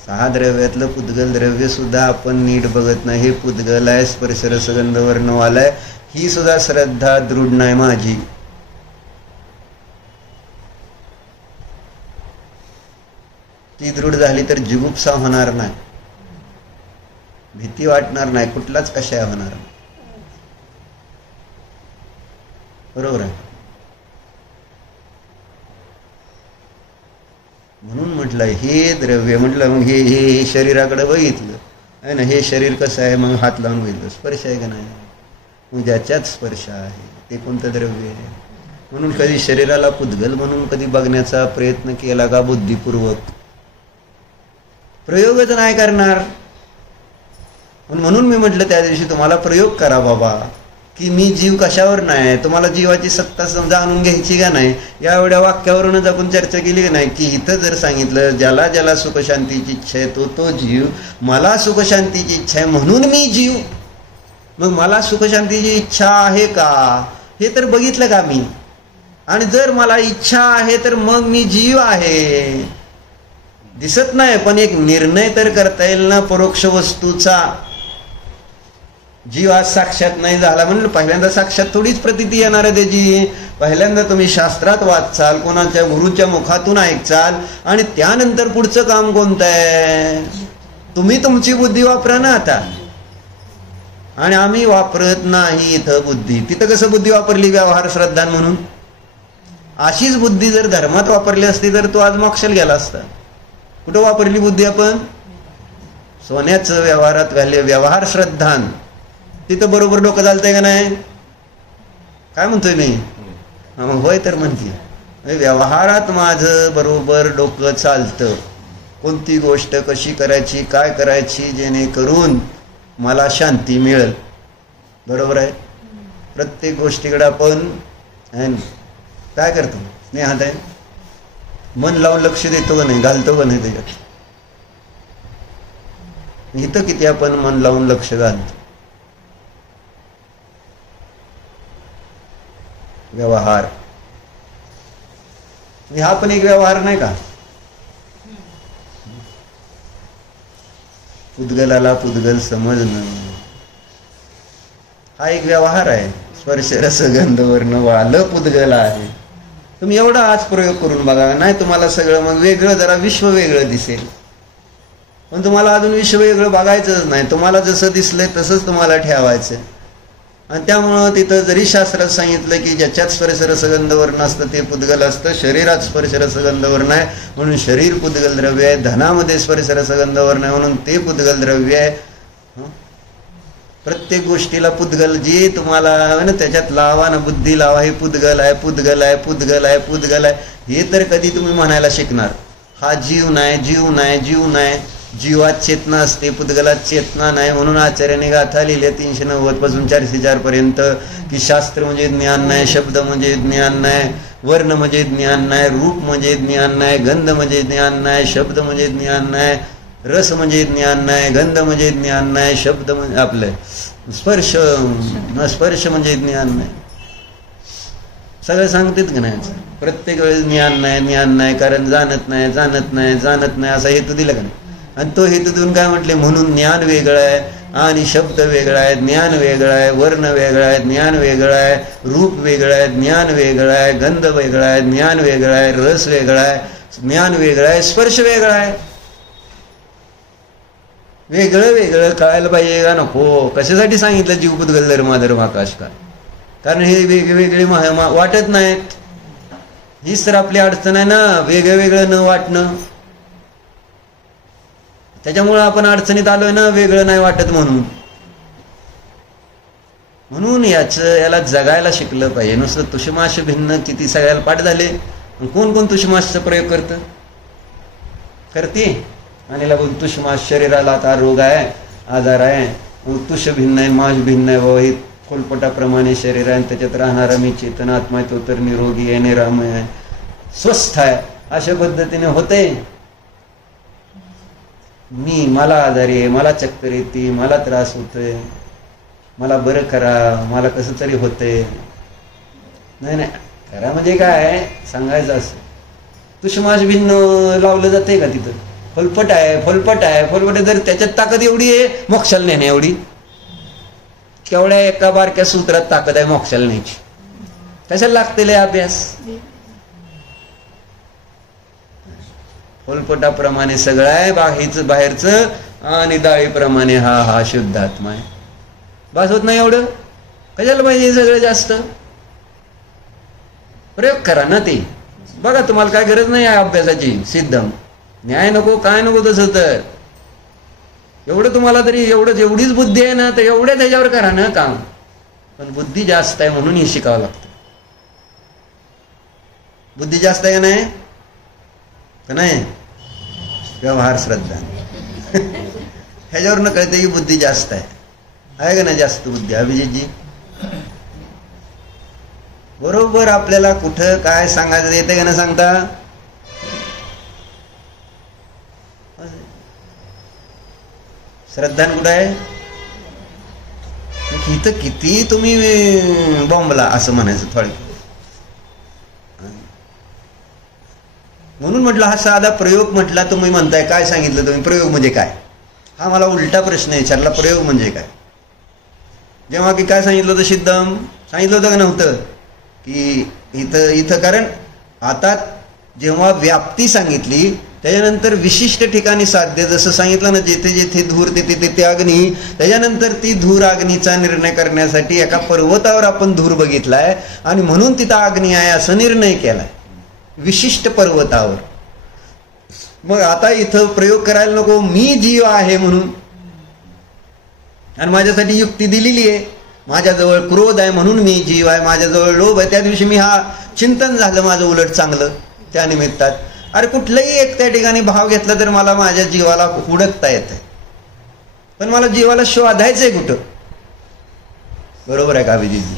6 द्रव्यातलं पुद्गल द्रव्य सुद्धा आपण नीट बघत नाही. हे पुद्गल आहे, स्पर्श रसगंध वर्णवालाय, ही सुद्धा श्रद्धा दृढ नाही माझी. ती दृढ झाली तर जुगुप्सा होणार नाही, भीती वाटणार नाही, कुठलाच कशाय होणार नाही. बरोबर आहे. म्हणून म्हटलं हे द्रव्य, म्हटलं मग हे शरीराकडे बघितलं आहे ना, हे शरीर कसं आहे? मग हात लावून बघितलं, स्पर्श आहे का नाही? मग ज्याच्यात स्पर्श आहे ते कोणतं द्रव्य आहे? म्हणून कधी शरीराला पुद्गल म्हणून कधी बघण्याचा प्रयत्न केला का? बुद्धिपूर्वक प्रयोगच नाही करणार. म्हणून मी म्हटलं त्या दिवशी तुम्हाला प्रयोग करा बाबा, की मी जीव कशावर नाही, तुम्हाला जीवाची सत्ता जाणून घ्यायची का नाही. या एवढ्या वाक्यावरूनच आपण चर्चा केली का नाही, की इथं जर सांगितलं ज्याला ज्याला सुखशांतीची इच्छा आहे तो जीव, मला सुखशांतीची इच्छा आहे म्हणून मी जीव. मग मला सुखशांतीची इच्छा आहे का हे तर बघितलं का मी? आणि जर मला इच्छा आहे तर मग मी जीव आहे. दिसत नाही पण एक निर्णय तर करता येईल ना परोक्ष वस्तूचा. जीव आज साक्षात नाही झाला म्हणून पहिल्यांदा साक्षात थोडीच प्रतीती येणार आहे त्याची. पहिल्यांदा तुम्ही शास्त्रात वाचाल, कोणाच्या गुरुच्या मुखातून ऐकचाल, आणि त्यानंतर पुढचं काम कोणतं आहे? तुम्ही तुमची बुद्धी वापरा ना आता. आणि आम्ही वापरत नाही इथं बुद्धी. तिथं कसं बुद्धी वापरली? व्यवहार श्रद्धा म्हणून. अशीच बुद्धी जर धर्मात वापरली असती तर तो आज मोक्षाला गेला असता. कुठं वापरली बुद्धी आपण? सोन्याचं व्यवहारात व्यवहार श्रद्धान. तिथं बरोबर डोकं चालतंय का नाही? काय म्हणतोय मी? होय तर म्हणते. व्यवहारात माझं बरोबर डोकं चालतं. कोणती गोष्ट कशी करायची, काय करायची, जेणेकरून मला शांती मिळेल. बरोबर आहे. प्रत्येक गोष्टीकडे आपण काय करतो? स्नेहात आहे, मन लावून लक्ष देतो का नाही, घालतो का नाही त्याच्यात? इथं किती आपण मन लावून लक्ष घालतो? व्यवहार हा पण एक व्यवहार नाही का? पुद्गलाला पुद्गल समजणं हा एक व्यवहार आहे. स्पर्श रसगंध वर्ण वाल पुद्गल आहे. तुम्ही एवढा आज प्रयोग करून बघा, नाही तुम्हाला सगळं मग वेगळं, जरा विश्व वेगळं दिसेल. पण तुम्हाला अजून विश्व वेगळं बघायचंच नाही. तुम्हाला जसं दिसलंय तसंच तुम्हाला ठेवायचं. आणि त्यामुळं तिथं जरी शास्त्रात सांगितलं की ज्याच्यात स्पर्श रसगंध वर्ण असतं ते पुद्गल असतं, शरीरात स्पर्श रसगंध वर्ण आहे म्हणून शरीर पुद्गल द्रव्य आहे, धनामध्ये स्पर्श रसगंध वर्ण आहे म्हणून ते पुद्गल द्रव्य आहे. प्रत्येक गोष्टीला पुद्गल जे तुम्हाला ना त्याच्यात लावा ना, बुद्धी लावा, हे पुद्गल आहे, पुद्गल आहे, पुद्गल आहे, पुद्गल आहे. हे तर कधी तुम्ही म्हणायला शिकणार? हा जीव नाही, जीव नाही, जीव नाही. जीवात चेतना असते, पुद्गलात चेतना नाही. म्हणून आचार्याने गाथा लिहिल्या 390 पासून 404 पर्यंत की शास्त्र म्हणजे ज्ञान नाही, शब्द म्हणजे ज्ञान नाही, वर्ण म्हणजे ज्ञान नाही, रूप म्हणजे ज्ञान नाही, गंध म्हणजे ज्ञान नाही, शब्द म्हणजे ज्ञान नाही, रस म्हणजे ज्ञान नाही, गंध म्हणजे ज्ञान नाही, शब्द म्हणजे आपलं स्पर्श म्हणजे ज्ञान नाही. सगळं सांगतात का नाही? प्रत्येक वेळेस ज्ञान नाही, ज्ञान नाही, कारण जाणत नाही, जाणत नाही, जाणत नाही असा हेतू दिला का नाही? आणि तो हेतू देऊन काय म्हटले? म्हणून ज्ञान वेगळं आहे आणि शब्द वेगळा आहे, ज्ञान वेगळा आहे, वर्ण वेगळा आहे, ज्ञान वेगळं आहे, रूप वेगळं आहे, ज्ञान वेगळं आहे, गंध वेगळा आहे, ज्ञान वेगळा आहे, रस वेगळा आहे, ज्ञान वेगळा आहे, स्पर्श वेगळा आहे. वेगळं वेगळं कळायला पाहिजे का नको? कशासाठी सांगितलं जीवपुद्गल धर्माधर्म आकाश का? कारण हे वेगवेगळे वाटत नाहीत. हीच तर आपली अडचण आहे ना, वेगळं वेगळं न वाटणं. त्याच्यामुळं आपण अडचणीत आलोय ना, वेगळं नाही वाटत म्हणून. म्हणून याला जगायला शिकलं पाहिजे. नुसतं तुषमाश भिन्न किती सगळ्याला पाठ झाले. कोण कोण तुषमाशचा प्रयोग करते आणि लागून तुषमाश शरीराला आता रोग आहे, आजार आहे, तुष भिन्न आहे, माश भिन्न आहे, बाबा हे खोलपटाप्रमाणे शरीर आहे, त्याच्यात राहणारा मी चेतन आत्मा आहे, तो तर निरोगी आहे, निरामय आहे, स्वस्थ आहे, अशा पद्धतीने होते. मला आजारी आहे, मला चक्कर येते, मला त्रास होतोय, मला बरं करा, मला कसं तरी होते. नाही नाही, करा म्हणजे काय सांगायचं असं. तुषमाश भिन्न लावलं जाते का तिथं? फलपट आहे, फलपट आहे, फलपट आहे. जर त्याच्यात ताकद एवढी आहे मोक्षाला नेणे एवढी, केवढ्या एका बारक्या सूत्रात ताकद आहे मोक्षाला न्यायची. कशाला लागते अभ्यास? फलपटाप्रमाणे सगळं आहे, बाहेरचं आणि डाळीप्रमाणे हा शुद्ध आत्मा आहे. बस होत नाही एवढं? कशाला पाहिजे सगळं जास्त? प्रयोग करा ना. ते बघा, तुम्हाला काय गरज नाही आहे अभ्यासाची. सिद्धम न्याय नको, काय नको. तसं तर एवढं तुम्हाला तरी एवढीच बुद्धी आहे ना, तर एवढ्या त्याच्यावर करा ना काम. पण बुद्धी जास्त आहे म्हणून हे शिकावं लागतं. बुद्धी जास्त आहे का नाही? का नाही? व्यवहार श्रद्धा ह्याच्यावरनं कळते की बुद्धी जास्त आहे का नाही? जास्त बुद्धी. अभिजितजी बरोबर आपल्याला कुठं काय सांगायचं येते का ना सांगता? श्रद्धा कुठं आहे? इथं किती तुम्ही बॉम्बला असं म्हणायचं थोडं. म्हणून म्हटलं हा साधा प्रयोग म्हटला. तुम्ही म्हणताय काय सांगितलं तुम्ही? प्रयोग म्हणजे काय? हा मला उलटा प्रश्न विचारला. प्रयोग म्हणजे काय? जेव्हा की काय सांगितलं होतं? सिद्धम सांगितलं होतं का नव्हतं? की इथं कारण आता जेव्हा व्याप्ती सांगितली त्याच्यानंतर विशिष्ट ठिकाणी साध्य, जसं सांगितलं ना, जेथे जेथे धूर तिथे तिथे अग्नी. त्याच्यानंतर ती धूर अग्नीचा निर्णय करण्यासाठी एका पर्वतावर आपण धूर बघितलाय आणि म्हणून तिथं अग्नी आहे असं निर्णय केलाय विशिष्ट पर्वतावर. मग आता इथं प्रयोग करायला नको मी जीव आहे म्हणून, आणि माझ्यासाठी युक्ती दिलेली आहे. माझ्याजवळ क्रोध आहे म्हणून मी जीव आहे, माझ्याजवळ लोभ आहे. त्या दिवशी मी हा चिंतन झालं माझं उलट चांगलं त्या निमित्तात. अरे कुठलंही एक त्या ठिकाणी भाव घेतला तर मला माझ्या जीवाला हुडकता येतंय. पण मला जीवाला शोधायचंय कुठं? बरोबर आहे का अभिजितजी?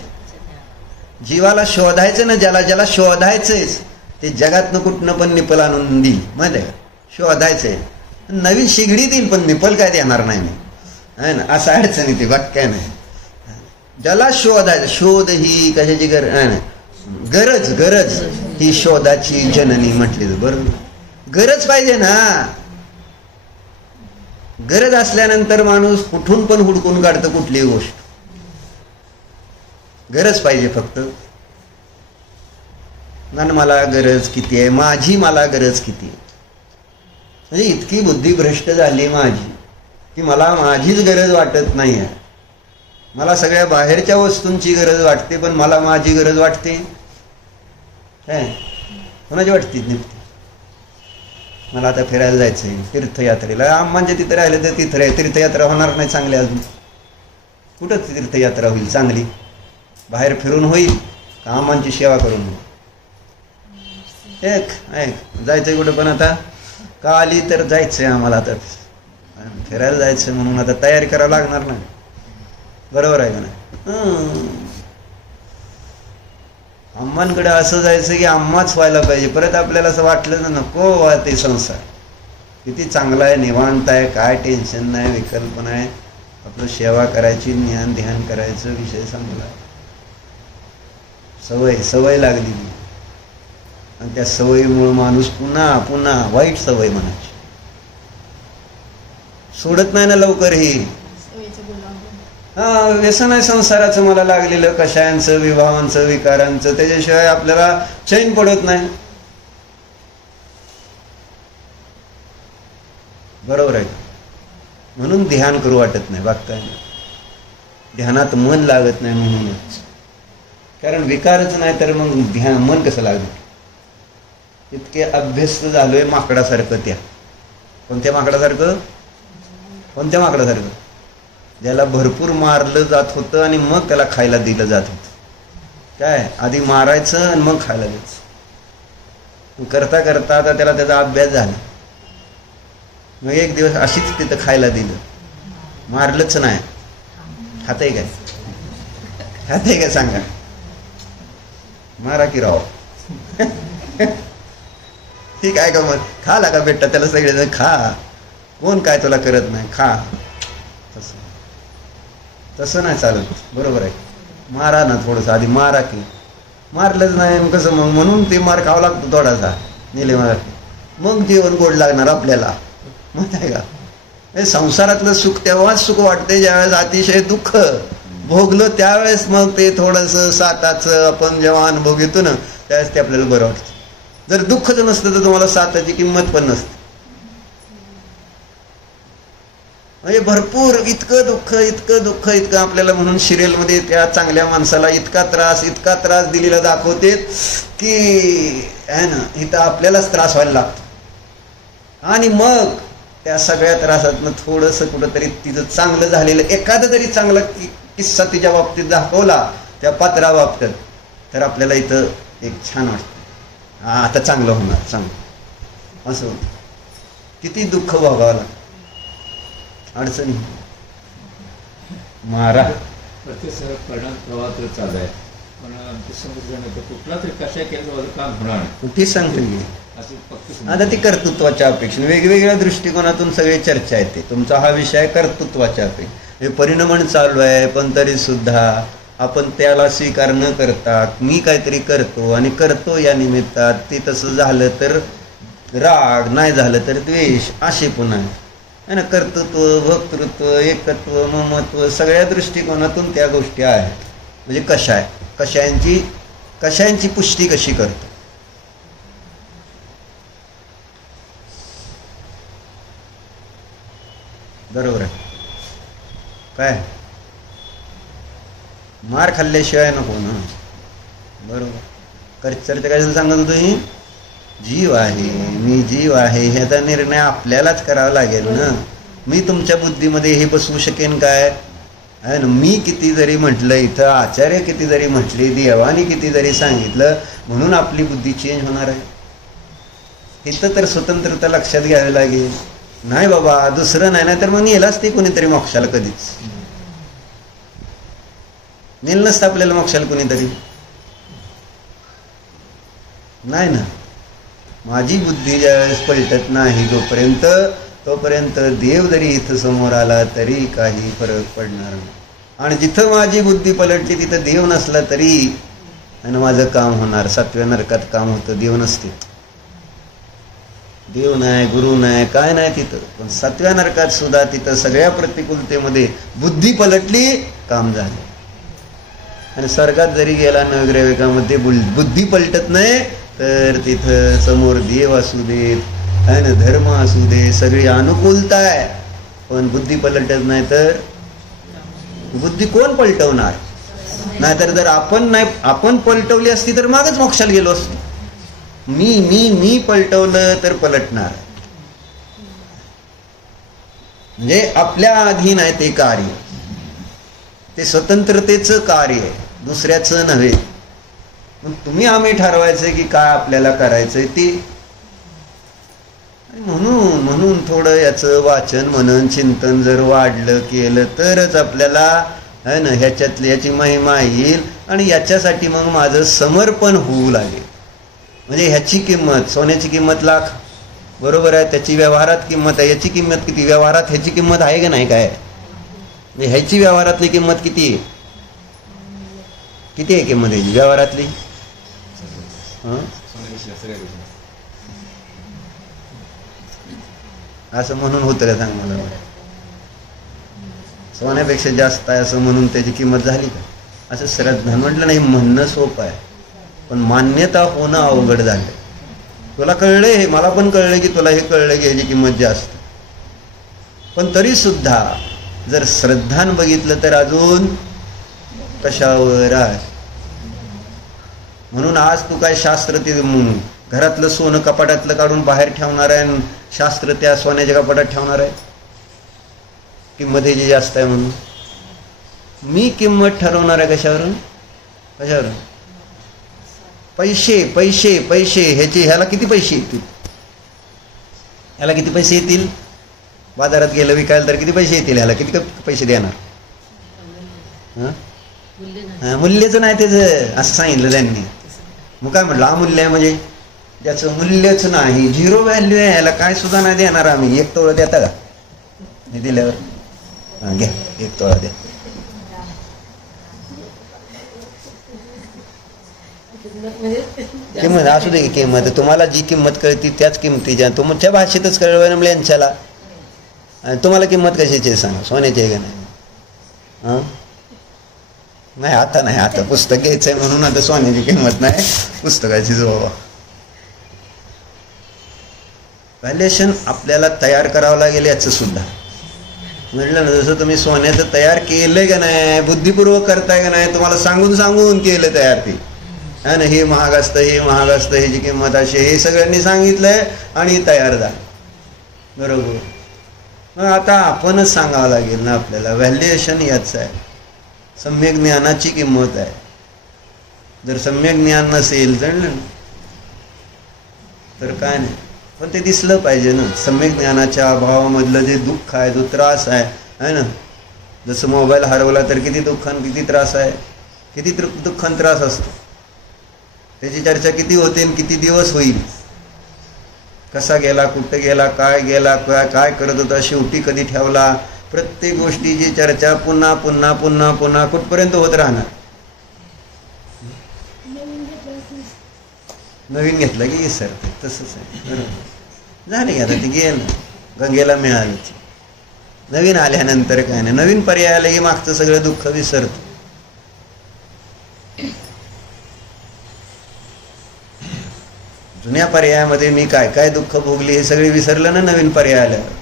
जीवाला शोधायचं ना, ज्याला शोधायचंयच ते जगातनं कुठनं पण निपल आणून देईल, माहिती आहे का? शोधायचंय. नवीन शिगडी देईल पण निपल काय देणार नाही मी, आहे ना? असं अडचण येते, बाकी काय नाही. ज्याला शोधायचं, शोध ही कशाची गरज ही शोधाची जननी म्हटली. बरोबर, गरज पाहिजे ना. गरज असल्यानंतर माणूस कुठून पण हुडकून काढतं कुठलीही गोष्ट. गरज पाहिजे फक्त. आणि मला गरज किती आहे माझी, मला गरज किती आहे. म्हणजे इतकी बुद्धी भ्रष्ट झाली माझी की मला माझीच गरज वाटत नाही आहे. मला सगळ्या बाहेरच्या वस्तूंची गरज वाटते, पण मला माझी गरज वाटते काय? कोणाची वाटते? निपते. मला आता फिरायला जायचंय तीर्थयात्रेला. आम्हांच्या तिथे राहिलं तर तीर्थयात्रा होणार नाही चांगली. अजून कुठं तीर्थयात्रा होईल चांगली? बाहेर फिरून होईल का आम्हांची सेवा करून होईल? जायचंय कुठं, पण आता का आली तर जायचंय आम्हाला. आता फिरायला जायचंय म्हणून आता तयारी करावं लागणार नाही. बरोबर आहे का नाही? आम्हांकडे असं जायचं की आम्हाच व्हायला पाहिजे. परत आपल्याला असं वाटलं ना, नको वा ते संसार किती चांगला आहे, निवांत आहे, काय टेन्शन नाही, विकल्पना आहे, आपलं सेवा करायची, ज्ञान ध्यान करायचं, विषय संपला. सवय लागली आणि त्या सवयीमुळे माणूस पुन्हा वाईट सवय म्हणायची सोडत नाही ना लवकर. ही व्यसन आहे संसाराचं मला लागलेलं, कशायांचं, विवाहांचं, विकारांचं. त्याच्याशिवाय आपल्याला चैन पडत नाही. बरोबर आहे. म्हणून ध्यान करू वाटत नाही. बघताय ना, ध्यानात मन लागत नाही म्हणूनच. कारण विकारच नाही तर मग ध्यान मन कसं लागत. इतके अभ्यस्त झालोय माकडासारखं. त्या कोणत्या माकडासारखं? कोणत्या माकडासारखं? ज्याला भरपूर मारलं जात होतं आणि मग त्याला खायला दिलं जात होतं. काय आधी मारायचं आणि मग खायला द्यायचं. करता करता आता त्याला त्याचा अभ्यास झाला. मग एक दिवस अशीच तिथं खायला दिलं, मारलंच नाही. खातंय काय? खातंय काय सांगा? मारा की राव. ठीक आहे का? मग खाला का बेटा? त्याला सगळेजण खा, कोण काय तुला करत नाही, खा. तसं नाही चालत. बरोबर आहे. मारा ना थोडंसं आधी, मारा की. मारलंच नाही कसं मग? म्हणून ते मार खावा लागतो थोडासा, नेले मार, मग जेवण गोड लागणार आपल्याला. माहित आहे का? संसारातलं सुख तेव्हाच सुख वाटते ज्यावेळेस अतिशय दुःख भोगलं, त्यावेळेस मग ते थोडंसं साताचं आपण जेव्हा अनुभव घेतो ना, त्यावेळेस ते आपल्याला बरं वाटतं. जर दुःखच नसतं तर तुम्हाला साताची किंमत पण नसते. म्हणजे भरपूर इतकं दुःख, इतकं दुःख, इतकं आपल्याला. म्हणून सिरियलमध्ये त्या चांगल्या माणसाला इतका त्रास दिलेला दाखवते की आहे ना, इथं आपल्यालाच त्रास व्हायला लागतो. आणि मग त्या सगळ्या त्रासातनं थोडंसं कुठंतरी तिचं चांगलं झालेलं एखादं तरी चांगला किस्सा तिच्या बाबतीत दाखवला, त्या पात्रा बाबतीत, तर आपल्याला इथं एक छान वाटतं. हा आता चांगलं होणार, चांगलं असं होतं. किती दुःख भोगावं लागतं, अडचणी. मारा प्रत्येक परिणाम प्रवाह तर चालू आहे, पण आमची समज कुठला तरी कशा केलं माझं काम होणार कुठे सांगतो की आता ती कर्तृत्वाच्या अपेक्षेने वेगवेगळ्या दृष्टिकोनातून सगळी चर्चा येते. तुमचा हा विषय कर्तृत्वाच्या अपेक्षा, हे परिणमन चालू आहे, पण तरी सुद्धा आपण त्याला स्वीकार न करता मी काहीतरी करतो आणि करतो या निमित्तात. ते तसं झालं तर राग, नाही झालं तर द्वेष, असे पुन्हा आहे ना. कर्तृत्व, भक्तृत्व, एकत्व, ममत्व सगळ्या दृष्टिकोनातून त्या गोष्टी आहेत. म्हणजे कशांची पुष्टी कशी करतो. बरोबर आहे काय? मार खाल्ल्याशिवाय नको ना. बरोबर. चर्चा काय सांगत होतो? ही जीव आहे, मी जीव आहे, ह्याचा निर्णय आपल्यालाच करावा लागेल ना. मी तुमच्या बुद्धीमध्ये हे बसवू शकेन काय? आहे ना. मी किती जरी म्हटलं, इथं आचार्य किती जरी म्हटले, देवाने किती जरी सांगितलं, म्हणून आपली बुद्धी चेंज होणार आहे? इथं तर स्वतंत्रता लक्षात घ्यावी लागेल. नाही बाबा, दुसरं नाही तर मग नेलाच ते कोणीतरी मोक्षाला. कधीच नेल नसतं आपल्याला मोक्षाला कोणीतरी. नाही ना. माझी बुद्धी ज्यावेळेस पलटत नाही तोपर्यंत देव जरी इथं समोर आला तरी काही फरक पडणार नाही. आणि जिथं माझी बुद्धी पलटली तिथं देव नसला तरी आणि माझं काम होणार. 7व्या नरकात काम होतं, देव नसते. देव नाही, गुरु नाही, काय नाही तिथं. पण 7व्या नरकात सुद्धा तिथं सगळ्या प्रतिकूलतेमध्ये बुद्धी पलटली, काम झालं. आणि स्वर्गात जरी गेला नवग्रहिकामध्ये बुद्धी पलटत नाही तर तिथं समोर देव असू देत, आहे ना, धर्म असू दे, सगळी अनुकूलता आहे, पण बुद्धी पलटत नाही तर बुद्धी कोण पलटवणार? नाहीतर जर आपण पलटवली असती तर मागच मोक्षाला गेलो असतो. मी पलटवलं तर पलटणार. म्हणजे आपल्या अधीन आहे ते कार्य, ते स्वतंत्रतेचं कार्य आहे, दुसऱ्याचं नव्हे. मग तुम्ही आम्ही ठरवायचं की काय आपल्याला करायचंय ते. म्हणून थोडं याचं वाचन, मनन, चिंतन जर वाढलं केलं तरच आपल्याला आहे ना ह्याची महिमा येईल. आणि याच्यासाठी मग माझं समर्पण होऊ लागेल. म्हणजे ह्याची किंमत, सोन्याची किंमत लाख, बरोबर आहे, त्याची व्यवहारात किंमत आहे. याची किंमत किती? व्यवहारात ह्याची किंमत आहे का नाही? काय ह्याची व्यवहारातली किंमत किती आहे? किती आहे किंमत ह्याची व्यवहारातली? असं म्हणून होतं का? सांग मला. सोन्यापेक्षा जास्त आहे असं म्हणून त्याची किंमत झाली का? असं श्रद्धा म्हटलं नाही. म्हणणं सोपं आहे, पण मान्यता होणं अवघड झालं. तुला कळलंय हे, मला पण कळलं की तुला हे कळलं की ह्याची किंमत जास्त. पण तरी सुद्धा जर श्रद्धान बघितलं तर अजून कशावर आहे. म्हणून आज तू काय शास्त्र ते घरातलं सोनं कपाटातलं काढून बाहेर ठेवणार आहे आणि शास्त्र त्या सोन्याच्या कपाटात ठेवणार आहे किंमत ह्याची जास्त आहे म्हणून. मी किंमत ठरवणार आहे कशावरून? कशावरून? पैसे पैसे पैसे. ह्याला किती पैसे येतील? ह्याला किती पैसे येतील? बाजारात गेलं विकायला तर किती पैसे येतील? ह्याला किती पैसे देणार? मूल्यच नाही त्याचं असं सांगितलं त्यांनी. मग काय म्हटलं अमूल्य आहे म्हणजे ज्याचं मूल्यच नाही, झिरो व्हॅल्यू आहे, ह्याला काय सुद्धा नाही देणार आम्ही. 1 तोळा देता का? हे दिल्यावर हां घ्या 1 तोळा द्या. किंमत असू दे की किंमत, तुम्हाला जी किंमत कळती त्याच किंमतीच्या तुमच्या भाषेतच कळवलं यांच्याला. तुम्हाला किंमत कशाची सांगा? सोन्याची आहे का नाही? हां नाही आता नाही, आता पुस्तक घ्यायचंय म्हणून आता सोन्याची किंमत नाही, पुस्तकाची जो व्हॅल्युएशन आपल्याला तयार करावं लागेल. याचं सुद्धा म्हटलं ना, जसं तुम्ही सोन्याचं तयार केलंय का नाही, बुद्धिपूर्वक करताय का नाही, तुम्हाला सांगून सांगून केलं तयार ते है ना, हे महाग असतं हे महाग असतं ह्याची किंमत अशी, हे सगळ्यांनी सांगितलंय आणि तयार झालं. बरोबर. मग आता आपणच सांगावं लागेल ना आपल्याला. व्हॅल्युएशन याचं आहे, सम्यक ज्ञानाची किंमत आहे. जर सम्यक ज्ञान नसेल तर काय नाही, पण ते दिसलं पाहिजे ना. सम्यक ज्ञानाच्या अभावामधलं जे दुःख आहे, जो त्रास आहे ना, जसं मोबाईल हरवला तर किती दुःखान किती त्रास आहे, किती दुःखान त्रास असतो. त्याची चर्चा किती होते, किती दिवस होईल, कसा गेला, कुठं गेला, काय गेला, काय करत होता, शेवटी कधी ठेवला, प्रत्येक गोष्टीची चर्चा पुन्हा पुन्हा पुन्हा पुन्हा कुठपर्यंत होत राहणार. नवीन घेतलं की सर तसंच आहे. झाले की आता ते गेलं, गंगेला मिळालं. नवीन आल्यानंतर काय नाही, नवीन पर्याय आले की मागचं सगळं दुःख विसरतं. जुन्या पर्यायामध्ये मी काय काय दुःख भोगली हे सगळे विसरलं ना नवीन पर्याय आल्यावर,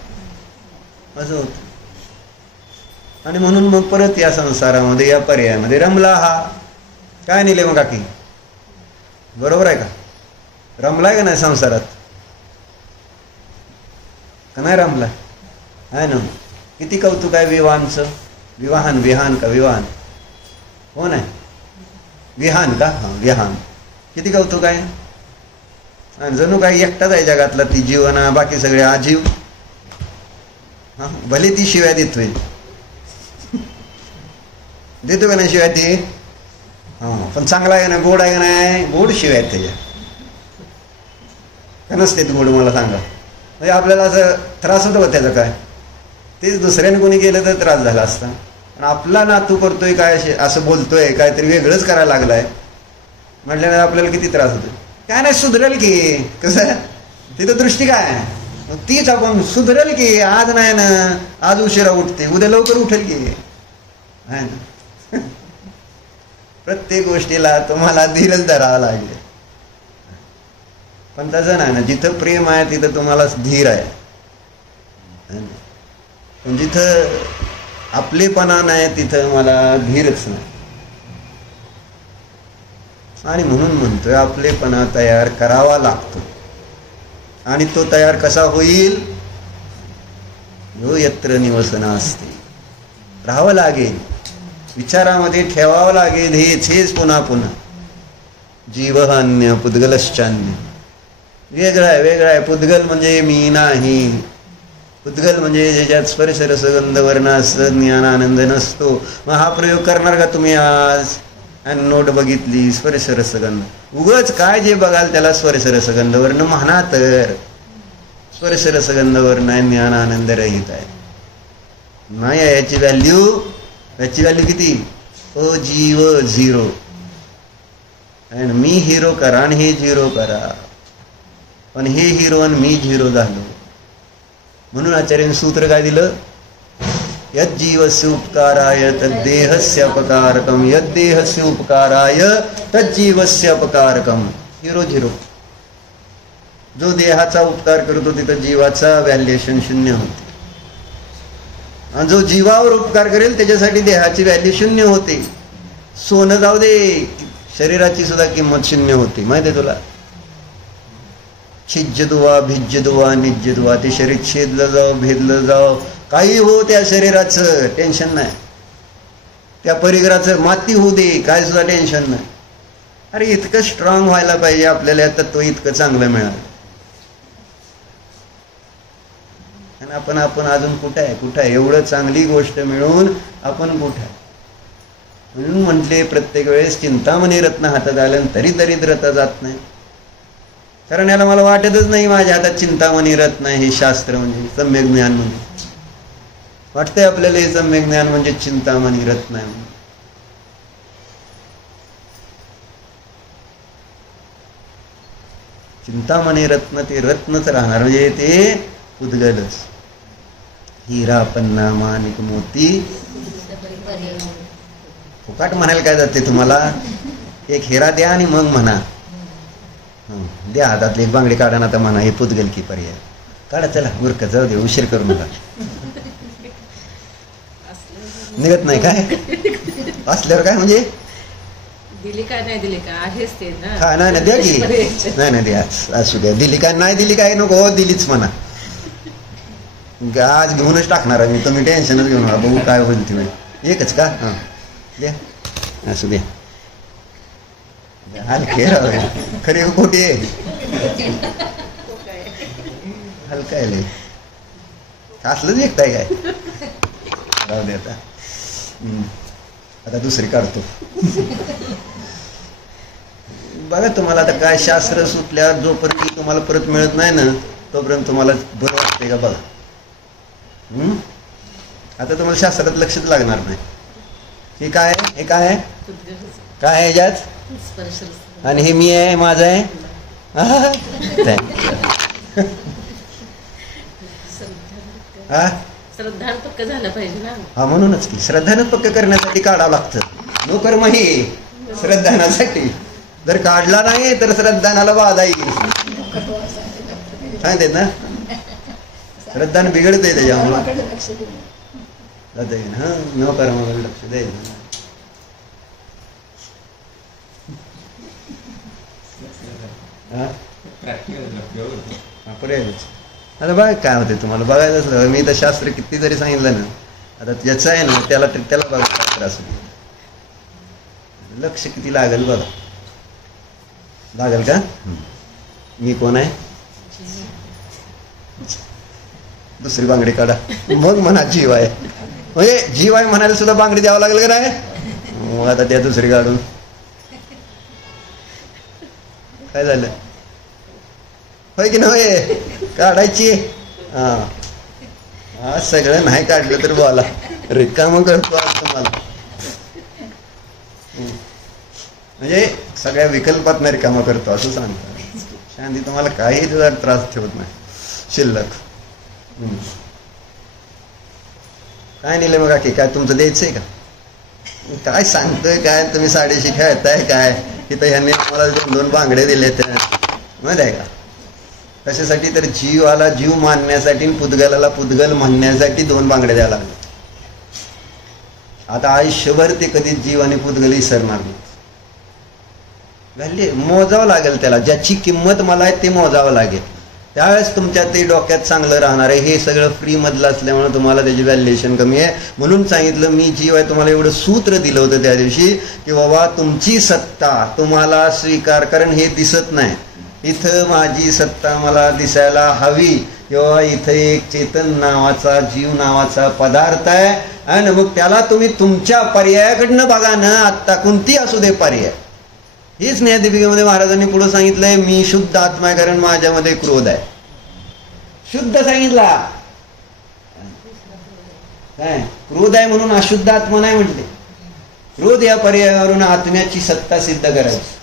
असं होतं. आणि म्हणून मग परत या संसारामध्ये या पर्यायामध्ये रमला. हा काय नेले मग काकी? बरोबर आहे का? रमलाय का नाही संसारात? का नाही रमला? आहे ना. किती कौतुक आहे विवाहांचं. विवाहान विहान का विवाहान हो नाही विहान का? हां विहान. किती कौतुक आहे. आणि जणू काही एकटाच आहे जगातला ती जीवना, बाकी सगळे आजीव. हां भले ती शिव्या देतोय, देतो का नाही शिवाय ती? हां पण चांगला आहे ना, गोड आहे का नाही? गोड शिवाय आहेत त्याच्या का नसते गोड? मला सांगा. म्हणजे आपल्याला असं त्रास होतो का त्याचा? काय तेच दुसऱ्याने कोणी केलं तर त्रास झाला असता. पण आपला नातू करतोय काय असं बोलतोय, काहीतरी वेगळंच करायला लागलाय म्हटल्यानंतर आपल्याला किती त्रास होतो. काय नाही सुधरेल की, कसं तिथं दृष्टी काय आहे तीच. आपण सुधरेल की, आज नाही ना, आज उशिरा उठते, उद्या लवकर उठेल की, आहे ना. प्रत्येक गोष्टीला तुम्हाला धीरच धरावा लागेल. पण तसं नाही ना, जिथं प्रेम आहे तिथं तुम्हाला धीर आहे. पण जिथं आपलेपणा नाही तिथं मला धीरच नाही. आणि म्हणून म्हणतोय आपलेपणा तयार करावा लागतो. आणि तो तयार कसा होईल? यो यत्र निवसना असते, राहावं लागेल, विचारामध्ये ठेवावं लागेल. हेच पुन्हा पुन्हा. जीवहान्य पुद्गलश्चान्य. वेगळा आहे, वेगळा आहे. पुद्गल म्हणजे मी नाही. पुद्गल म्हणजे ज्याच्यात स्पर्श रसगंध वर्ण असं ज्ञान आनंद नसतो. मग हा प्रयोग करणार का तुम्ही आज? आणि नोट बघितली स्पर्श रसगंध, उगच काय जे बघाल त्याला स्पर्श रसगंध वर्ण म्हणा. तर स्पर्श रसगंध वर्ण ज्ञान आनंद रहित आहे नाही. याची व्हॅल्यू किती? ओ जीव झिरो. आणि मी हिरो करा आणि हे झिरो करा, पण हे हिरो आणि मी झिरो झालो. म्हणून आचार्याने सूत्र काय दिलं? यज्जीवस्य उपकाराय तद्देहस्य अपकारकम, यद्देहस्य उपकाराय तज्जीवस्य अपकारकम. Hero zero. जो देहाचा उपकार करतो तिथं जीवाचा व्हॅल्युएशन शून्य होते. आणि जो जीवावर उपकार करेल त्याच्यासाठी देहाची व्हॅल्यू शून्य होते. सोनं जाऊ दे, शरीराची सुद्धा किंमत शून्य होती. माहिती आहे तुला? छिज्जदुवा भिज्जदुवा निज्जदुवा, ते शरीर छेदलं जाव भेदलं जाव काही हो, त्या शरीराचं टेन्शन नाही. त्या परिघराचं माती होऊ दे, काय सुद्धा टेन्शन नाही. अरे इतकं स्ट्रॉंग व्हायला पाहिजे आपल्याला या तत्व इतकं चांगलं मिळालं. आणि आपण अजून कुठं आहे? एवढं चांगली गोष्ट मिळून आपण कुठं आहे? म्हणून म्हटले प्रत्येक वेळेस चिंतामणी रत्न हातात आलं तरी दरिद्रता जात नाही. कारण याला मला वाटतच नाही माझ्या हातात चिंतामणी रत्न हे शास्त्र म्हणजे सम्यक ज्ञान म्हणजे. वाटतंय आपल्याला हे सम्यक ज्ञान म्हणजे चिंतामणी रत्न आहे म्हणून. चिंतामणी रत्न ते रत्नच राहणार, म्हणजे ते उद्गलच. हिरा पन्ना माणिक मोती फुकाट म्हणायला काय जाते तुम्हाला? एक हिरा द्या आणि मग म्हणा द्या हातातली एक बांगडी काढा ना, तर म्हणा हे पुद्गल की पर्याय काढा. चला मूर्ख जाऊ दे, उशीर करू नका. निघत नाही काय? असल्यावर काय म्हणजे दिली काय नाही दिली काय आहेच ते ना. हा नाही द्या की, नाही द्या असू द्या. दिली काय नाही दिली काय नको, दिलीच म्हणा. आज घेऊनच टाकणार आहे मी, तुम्ही टेन्शनच घेऊन बघू काय होईल ती. एकच का? हां द्या, असू द्या. हलके खरे खोटी हलका आहे असलंच एकताय काय? राहू दे आता दुसरी काढतो. बघा तुम्हाला आता काय शास्त्र सुटल्यावर जोपर्यंत तुम्हाला परत मिळत नाही ना तोपर्यंत तुम्हाला बरं वाटतंय का बघा. आता तुम्हाला शास्त्रात लक्षच लागणार नाही. हे काय आहे? हे काय आहे? काय आहे ह्याच्यात? आणि हे मी आहे, माझं आहे. हा श्रद्धान पक्क झालं पाहिजे ना. हा म्हणूनच की श्रद्धानं पक्क करण्यासाठी काढावं लागतं. नो कर्म ही श्रद्धानासाठी. जर काढला नाही तर श्रद्धानाला बाधा येईल. सांगते ना, श्रद्धान बिघडते त्याच्यामुळे. हा नो कर्माकडे लक्ष द्यायचं. आता बघा काय होते तुम्हाला बघायचं असलं. मी तर शास्त्र किती जरी सांगितलं ना, आता ज्याचं आहे ना त्याला बघा शास्त्र असं लक्ष किती लागेल बघा. लागेल का? मी कोण आहे? दुसरी बांगडी काढा मग म्हणा जीव आहे. म्हणजे जीव आहे म्हणायला सुद्धा बांगडी द्यावं लागेल का नाही? आता त्या दुसरी काढून काय झालं? होय की नाही? काढायची. हा सगळं नाही काढलं तर बोला, रिकामं करतो आज तुम्हाला. म्हणजे सगळ्या विकल्पात नाही रिकामं करतो असं सांगतो. शांती तुम्हाला काही तुझा त्रास ठेवत नाही शिल्लक. काय नेले मग की काय तुमचं द्यायचंय का? काय सांगतोय काय तुम्ही? साडेशी खेळताय काय? तिथं ह्यांनी मला 2 बांगडे दिले तर माहित आहे का? कशासाठी? तर जीवाला जीव मानण्यासाठी, पुद्गलाला पुद्गल म्हणण्यासाठी 2 बांगडे द्यायला लागले. आता आयुष्यभर ते कधीच जीव आणि पुद्गल विसरणार नाही. घालले मोजावं लागेल त्याला. ज्याची किंमत मला आहे ते मोजावं लागेल. त्यावेळेस तुमच्या ते डोक्यात चांगलं राहणार आहे. हे सगळं फ्री मधलं असल्यामुळे तुम्हाला त्याची व्हॅल्युएशन कमी आहे. म्हणून सांगितलं मी जीव आहे. तुम्हाला एवढं सूत्र दिलं होतं त्या दिवशी की बाबा तुमची सत्ता तुम्हाला स्वीकार, कारण हे दिसत नाही. इथं माझी सत्ता मला दिसायला हवी किंवा इथं एक चेतन नावाचा जीव नावाचा पदार्थ आहे आणि मग त्याला तुम्ही तुमच्या पर्यायाकडनं बघा ना. आत्ता कोणती असू दे पर्याय. हेच न्यायदीपिकेमध्ये महाराजांनी पुढे सांगितलंय मी शुद्ध आत्मा आहे कारण माझ्यामध्ये क्रोध आहे. शुद्ध सांगितला काय? क्रोध आहे म्हणून अशुद्ध आत्मा नाही म्हटले. क्रोध या पर्यायावरून आत्म्याची सत्ता सिद्ध करायची.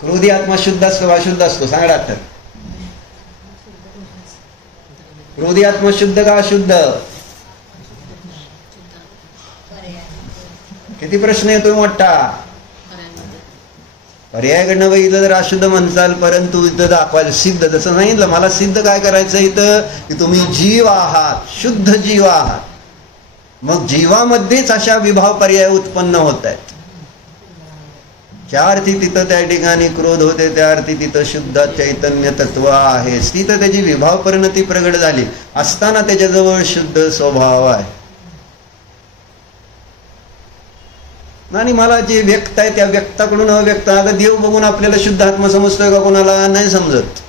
क्रोधी आत्मा शुद्ध असतो अशुद्ध असतो? सांगा तर. क्रोधी आत्मा शुद्ध का अशुद्ध? किती प्रश्न येतोय मोठा. पर्यायाकडनं बघितलं तर अशुद्ध म्हणसाल, परंतु इथं दाखवायचं सिद्ध. जसं सांगितलं मला सिद्ध काय करायचं इथं, की तुम्ही जीव आहात, शुद्ध जीव आहात. मग जीवामध्येच अशा विभाव पर्याय उत्पन्न होत आहेत. ज्या अर्थी तिथं त्या ठिकाणी क्रोध होते, त्या अर्थी तिथं शुद्ध चैतन्य तत्व आहे. तिथं त्याची विभाव परिणती प्रगट झाली असताना त्याच्याजवळ शुद्ध स्वभाव आहे. आणि मला जे व्यक्त आहे त्या व्यक्ताकडून अव्यक्त, आता देव बघून आपल्याला शुद्ध आत्मा समजतोय का? कोणाला नाही समजत.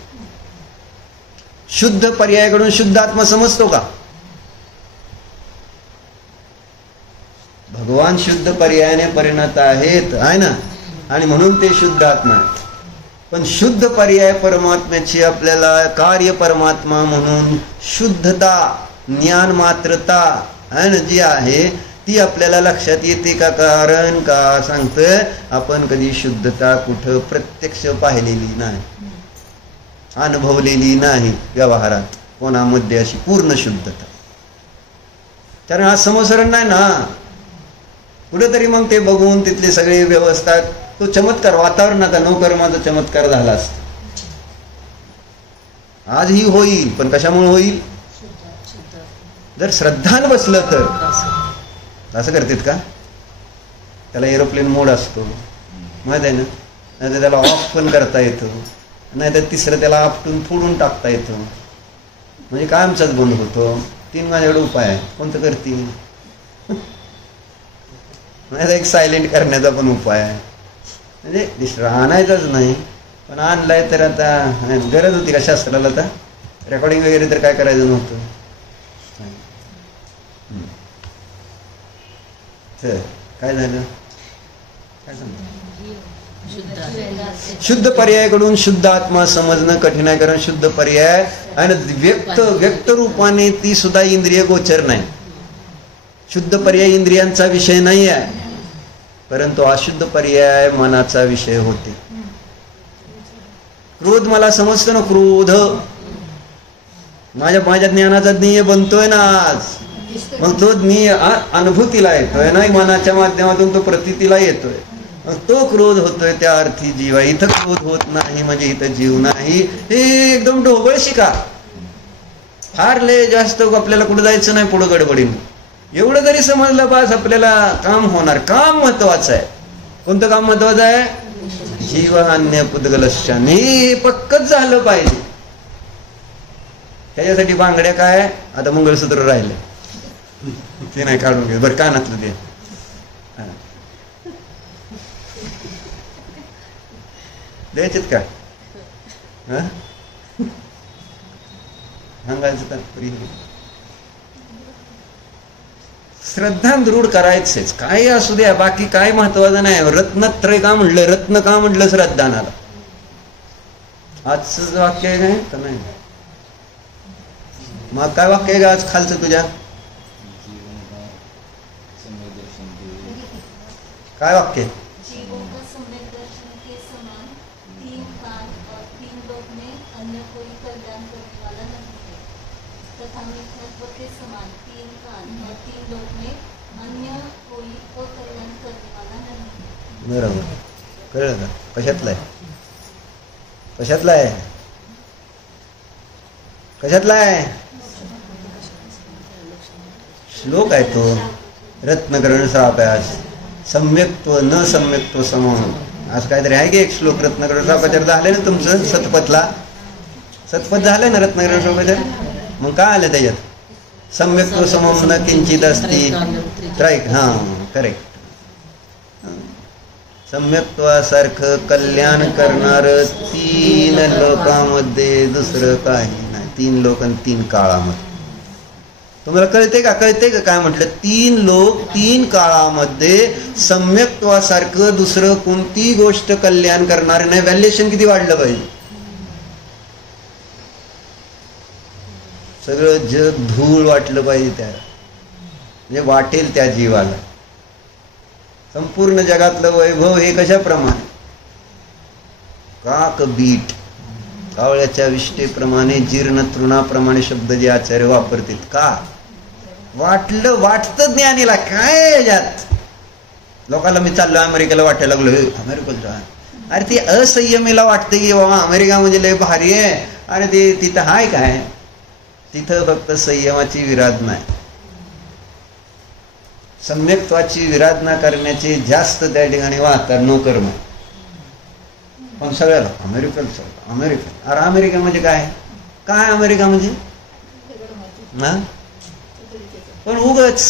शुद्ध पर्यायाकडून शुद्ध आत्मा समजतो का? भगवान शुद्ध पर्यायाने परिणत आहेत, आहे ना, आणि म्हणून ते शुद्ध आत्मा आहेत. पण शुद्ध पर्याय परमात्म्याची आपल्याला कार्य परमात्मा म्हणून शुद्धता, ज्ञान मात्रता आहे ना जी आहे ती आपल्याला लक्षात येते का? कारण का सांगतोय, आपण कधी शुद्धता कुठं प्रत्यक्ष पाहिलेली नाही, अनुभवलेली नाही व्यवहारात कोणामध्ये अशी पूर्ण शुद्धता. कारण आज समोसरण नाही ना कुठेतरी. मग ते बघून तिथली सगळी व्यवस्था, तो चमत्कार वातावरणाचा नवकर्माचा चमत्कार झाला असतो. आज ही होईल, पण कशामुळे होईल? जर श्रद्धान बसलं तर. असं करतात का? त्याला एरोप्लेन मोड असतो माहित आहे ना, नाही तर त्याला ऑफ पण करता येतो, नाही तर तिसरं त्याला आपटून फोडून टाकता येतं. म्हणजे काय आमचाच बंद होतो. 3 माझ्याकडे उपाय आहे, कोणतं करतील? नाही, एक सायलेंट करण्याचा पण उपाय आहे. म्हणजे आणायचाच नाही, पण आणलाय तर आता गरज होती का शास्त्राला? आता रेकॉर्डिंग वगैरे तर काय करायचं नव्हतं. काय झालं? काय सांगतो? शुद्ध पर्यायाकडून शुद्ध आत्मा समजणं कठीण आहे. कारण शुद्ध पर्याय आणि व्यक्त रूपाने ती सुद्धा इंद्रिय गोचर नाही. शुद्ध पर्याय इंद्रियांचा विषय नाही आहे, परंतु अशुद्ध पर्याय मनाचा विषय होते. क्रोध मला समजतं ना, क्रोध माझ्या ज्ञानाचा ज्ञेय बनतोय ना आज. मग तो ज्ञेय अनुभूतीला येतोय ना, मनाच्या माध्यमातून तो प्रतीतीला येतोय. मग तो क्रोध होतोय, त्या अर्थी जीव आहे. इथं क्रोध होत नाही म्हणजे इथं जीव नाही. हे एकदम ढोबळ शिका. फार लय जास्त आपल्याला कुठं जायचं नाही पुढं गडबडीनं. एवढं जरी समजलं बस आपल्याला काम होणार. काम महत्वाचं आहे. कोणतं काम महत्वाचं आहे? जीवहान्य पुद्गलशान. हे पक्कच झालं पाहिजे. त्याच्यासाठी बांगड्या काय, आता मंगळसूत्र राहिले ते नाही काढून घे बरं, कानातलं ते द्यायचेत का? सांगायचं तात्पर्य श्रद्धा दृढ करायचेच. काय असू द्या, बाकी काय महत्वाचं नाही. रत्नत्रय का म्हणलं? रत्न का म्हणलं? श्रद्धानाला. आजच वाक्य आहे काय तर नाही? मग काय वाक्य आहे का आज खालचं तुझ्या? काय वाक्य? बरोबर, कळलं का? कशातला आहे? कशातला आहे? कशातला आहे? श्लोक आहे तो. रत्नकरण श्राप आहे आज. सम्यक्त्व न सम्यक्त्व समान आज काहीतरी आहे की एक श्लोक. रत्नकरण श्रापाचार झाले ना तुमचं सतपथला? सतपथ झालंय ना रत्नकरण श्रापाचार? मग काय आलं त्याच्यात? सम्यक्त्व समम न किंचित असती. राईट, हा करेक्ट. सम्यक्त्वासारखं कल्याण करणार 3 लोकांमध्ये दुसरं काही नाही. 3 लोक आणि 3 काळामध्ये. तुम्हाला कळते का? कळते का काय म्हटलं? 3 लोक 3 काळामध्ये सम्यक्त्वासारखं दुसरं कोणती गोष्ट कल्याण करणार नाही. व्हॅल्युएशन किती वाढलं पाहिजे? सगळं जग धूळ वाटलं पाहिजे त्याला, म्हणजे वाटेल त्या जीवाला. संपूर्ण जगातलं वैभव हे कशाप्रमाणे? काक बीट कावळ्याच्या विष्ठेप्रमाणे, जीर्ण तृणाप्रमाणे शब्द जे आचार्य वापरतात. का वाटतं ज्ञानीला काय याच्यात? लोकांना मी चाललो अमेरिकेला वाटायला लागलो, अमेरिकेला अरे ती असंयमीला वाटते की बाबा अमेरिका म्हणजे लय भारी आहे आणि ते तिथं हाय काय, तिथं फक्त संयमाची विराधना आहे. सम्यक्त्वाची विराधना करण्याचे जास्त त्या ठिकाणी वाहतात नोकर्म. पण सगळ्याला अमेरिकन अमेरिकन. अरे अमेरिका म्हणजे काय, काय अमेरिका म्हणजे ना, पण उगच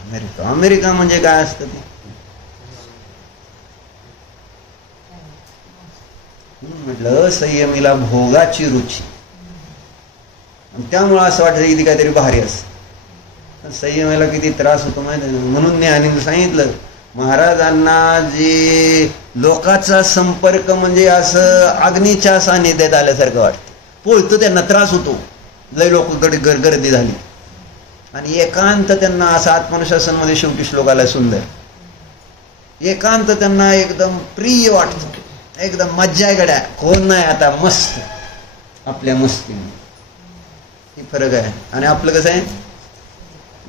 अमेरिका अमेरिका म्हणजे काय असतं ते. म्हटलं संयमीला भोगाची रुची, त्यामुळं असं वाटतं की ती काहीतरी भारी असतं. संयमाला किती त्रास होतो माहिती आहे. म्हणून ज्ञानीने सांगितलं महाराजांना जे लोकांचा संपर्क म्हणजे असं अग्नीच्या सानिध्यात आल्यासारखं वाटतं. पोळतो त्यांना त्रास होतो, लय लोक गर्दी झाली. आणि एकांत त्यांना असं आत्मनुशासन मध्ये शेवटी श्लोकाला सुंदर एकांत त्यांना एकदम प्रिय वाटतं, एकदम मज्जा आहे गड्या, कोण नाही आता मस्त आपल्या मस्तीने. ही फरक आहे. आणि आपलं कसं आहे,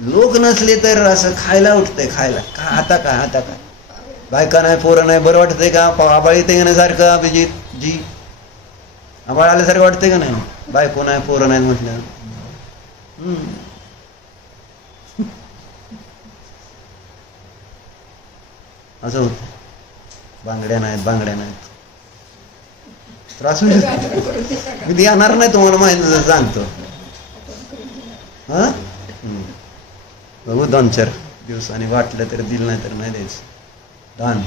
लोक नसले तर असं खायला उठतंय, खायला का आता काय आता काय, बायका नाही पोरं नाही, बरं वाटतंय का, आबाळ येते का नाही सारखं, अभिजित जी आबाळ आल्यासारखं वाटतंय का नाही, बायको नाही पोरं नाही म्हटलं. असं होत. बांगड्या नाहीत बांगड्या नाहीत, त्रास मी देणार नाही तुम्हाला माहिती सांगतो. हा बघू 2-4 दिवसांनी वाटलं तर दिल, नाही तर नाही द्यायचं. दान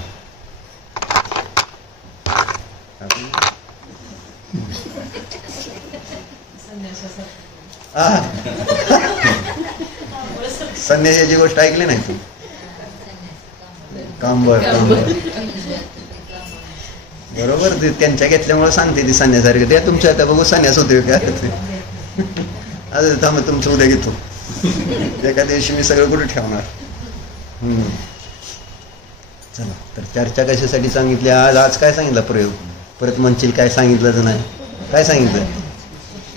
संन्यासाची गोष्ट ऐकली नाही तू, कांबर बरोबर. ते त्यांच्या घेतल्यामुळे सांगते ती संन्यासारखं. ते तुमच्या आता बघू संन्यास होते काय थांब तुमचं उद्या घेतो. एका दिवशी मी सगळं कुठे ठेवणार. चला तर चर्चा कशासाठी सांगितली आज. आज काय सांगितलं प्रयोग, परत म्हणशील काय सांगितलंच नाही. काय सांगितलं,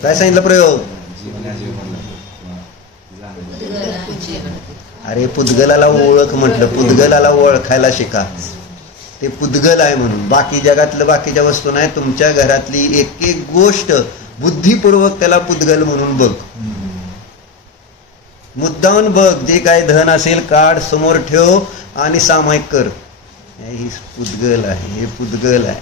काय सांगितलं प्रयोग. अरे पुद्गलाला ओळख म्हटलं, पुद्गलाला ओळखायला शिका. ते पुद्गल आहे म्हणून, बाकी जगातलं बाकीच्या वस्तू नाही. तुमच्या घरातली एक एक गोष्ट बुद्धिपूर्वक त्याला पुद्गल म्हणून बघ, मुद्दावून बघ. जे काय धन असेल काढ समोर ठेव आणि सामायिक कर. हे पुद्गल आहे, हे पुद्गल आहे.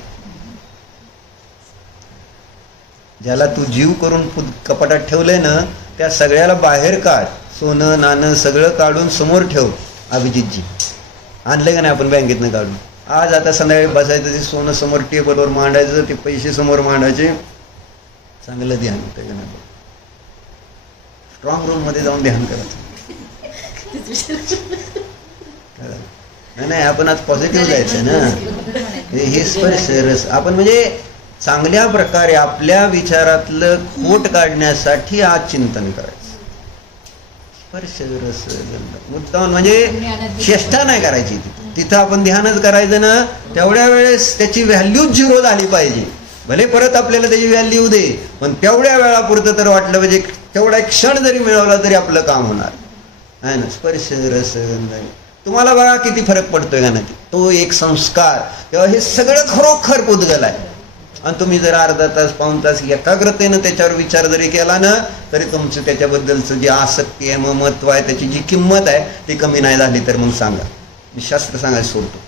ज्याला तू जीव करून कपाटात ठेवलंय ना, त्या सगळ्याला बाहेर काढ. सोनं नाणं सगळं काढून समोर ठेव. अभिजितजी आणलंय का नाही आपण बँकेतनं काढून. आज आता संध्याकाळी बसायचं, ते सोनं समोर टेबलवर मांडायचं, ते पैसे समोर मांडायचे. चांगलं ध्यान होतं का नाही. स्ट्रॉंग रूम मध्ये जाऊन ध्यान करायचं. नाही आपण आज पॉझिटिव्ह जायचं ना. हे स्पर्श रस आपण म्हणजे चांगल्या प्रकारे आपल्या विचारातलं खोट काढण्यासाठी आज चिंतन करायचं. स्पर्श रस मुद्दाम म्हणजे चेष्टा नाही करायची. तिथं आपण ध्यानच करायचं ना, तेवढ्या वेळेस त्याची व्हॅल्यू 0 झाली पाहिजे. भले परत आपल्याला त्याची व्हॅल्यू दे, पण तेवढ्या वेळापुरतं तर वाटलं म्हणजे तेवढा एक क्षण जरी मिळवला तरी आपलं काम होणार आहे ना. स्पर्श रस तुम्हाला बघा किती फरक पडतोय का नाही. तो एक संस्कार तेव्हा हे सगळं खरोखर पुद्गल आहे. आणि तुम्ही जर अर्धा तास पाऊण तास एकाग्रतेनं त्याच्यावर विचार जरी केला ना, तरी तुमचं त्याच्याबद्दलचं जी आसक्ती आहे, महत्व आहे, त्याची जी किंमत आहे ती कमी नाही झाली तर मग सांगा. मी शास्त्र सांगायला सोडतो,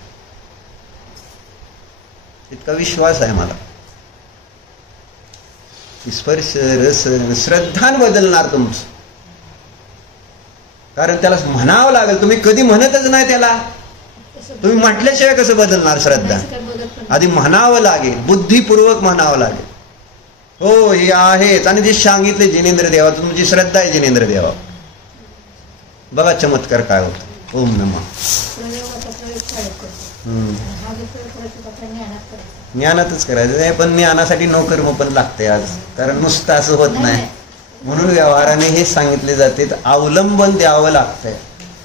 इतका विश्वास आहे मला. स्पर्श रस श्रद्धान बदलणार तुमचं. कारण त्याला म्हणावं लागेल. तुम्ही कधी म्हणतच नाही त्याला, तुम्ही म्हटल्याशिवाय कसं बदलणार श्रद्धा. आधी म्हणावं लागेल, बुद्धिपूर्वक म्हणावं लागेल. हो हे आहेच. आणि जे सांगितले जिनेंद्र देवा, तुमची श्रद्धा आहे जिनेंद्र देवा. बघा चमत्कार काय होतो. ओम नमः. ज्ञानातच करायचं आहे, पण ज्ञानासाठी नोकर्म पण लागते आज. कारण नुसतं असं होत नाही. म्हणून व्यवहाराने हे सांगितले जाते, अवलंबन द्यावं लागतंय.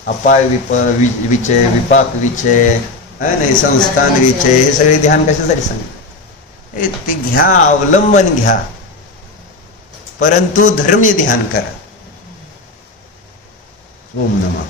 अपाय विचय, विपाक विचय, नाही संस्थान विचय, हे सगळे ध्यान कशासाठी सांगितले. ते घ्या, अवलंबन घ्या, परंतु धर्मीय ध्यान करा. ओम नमः.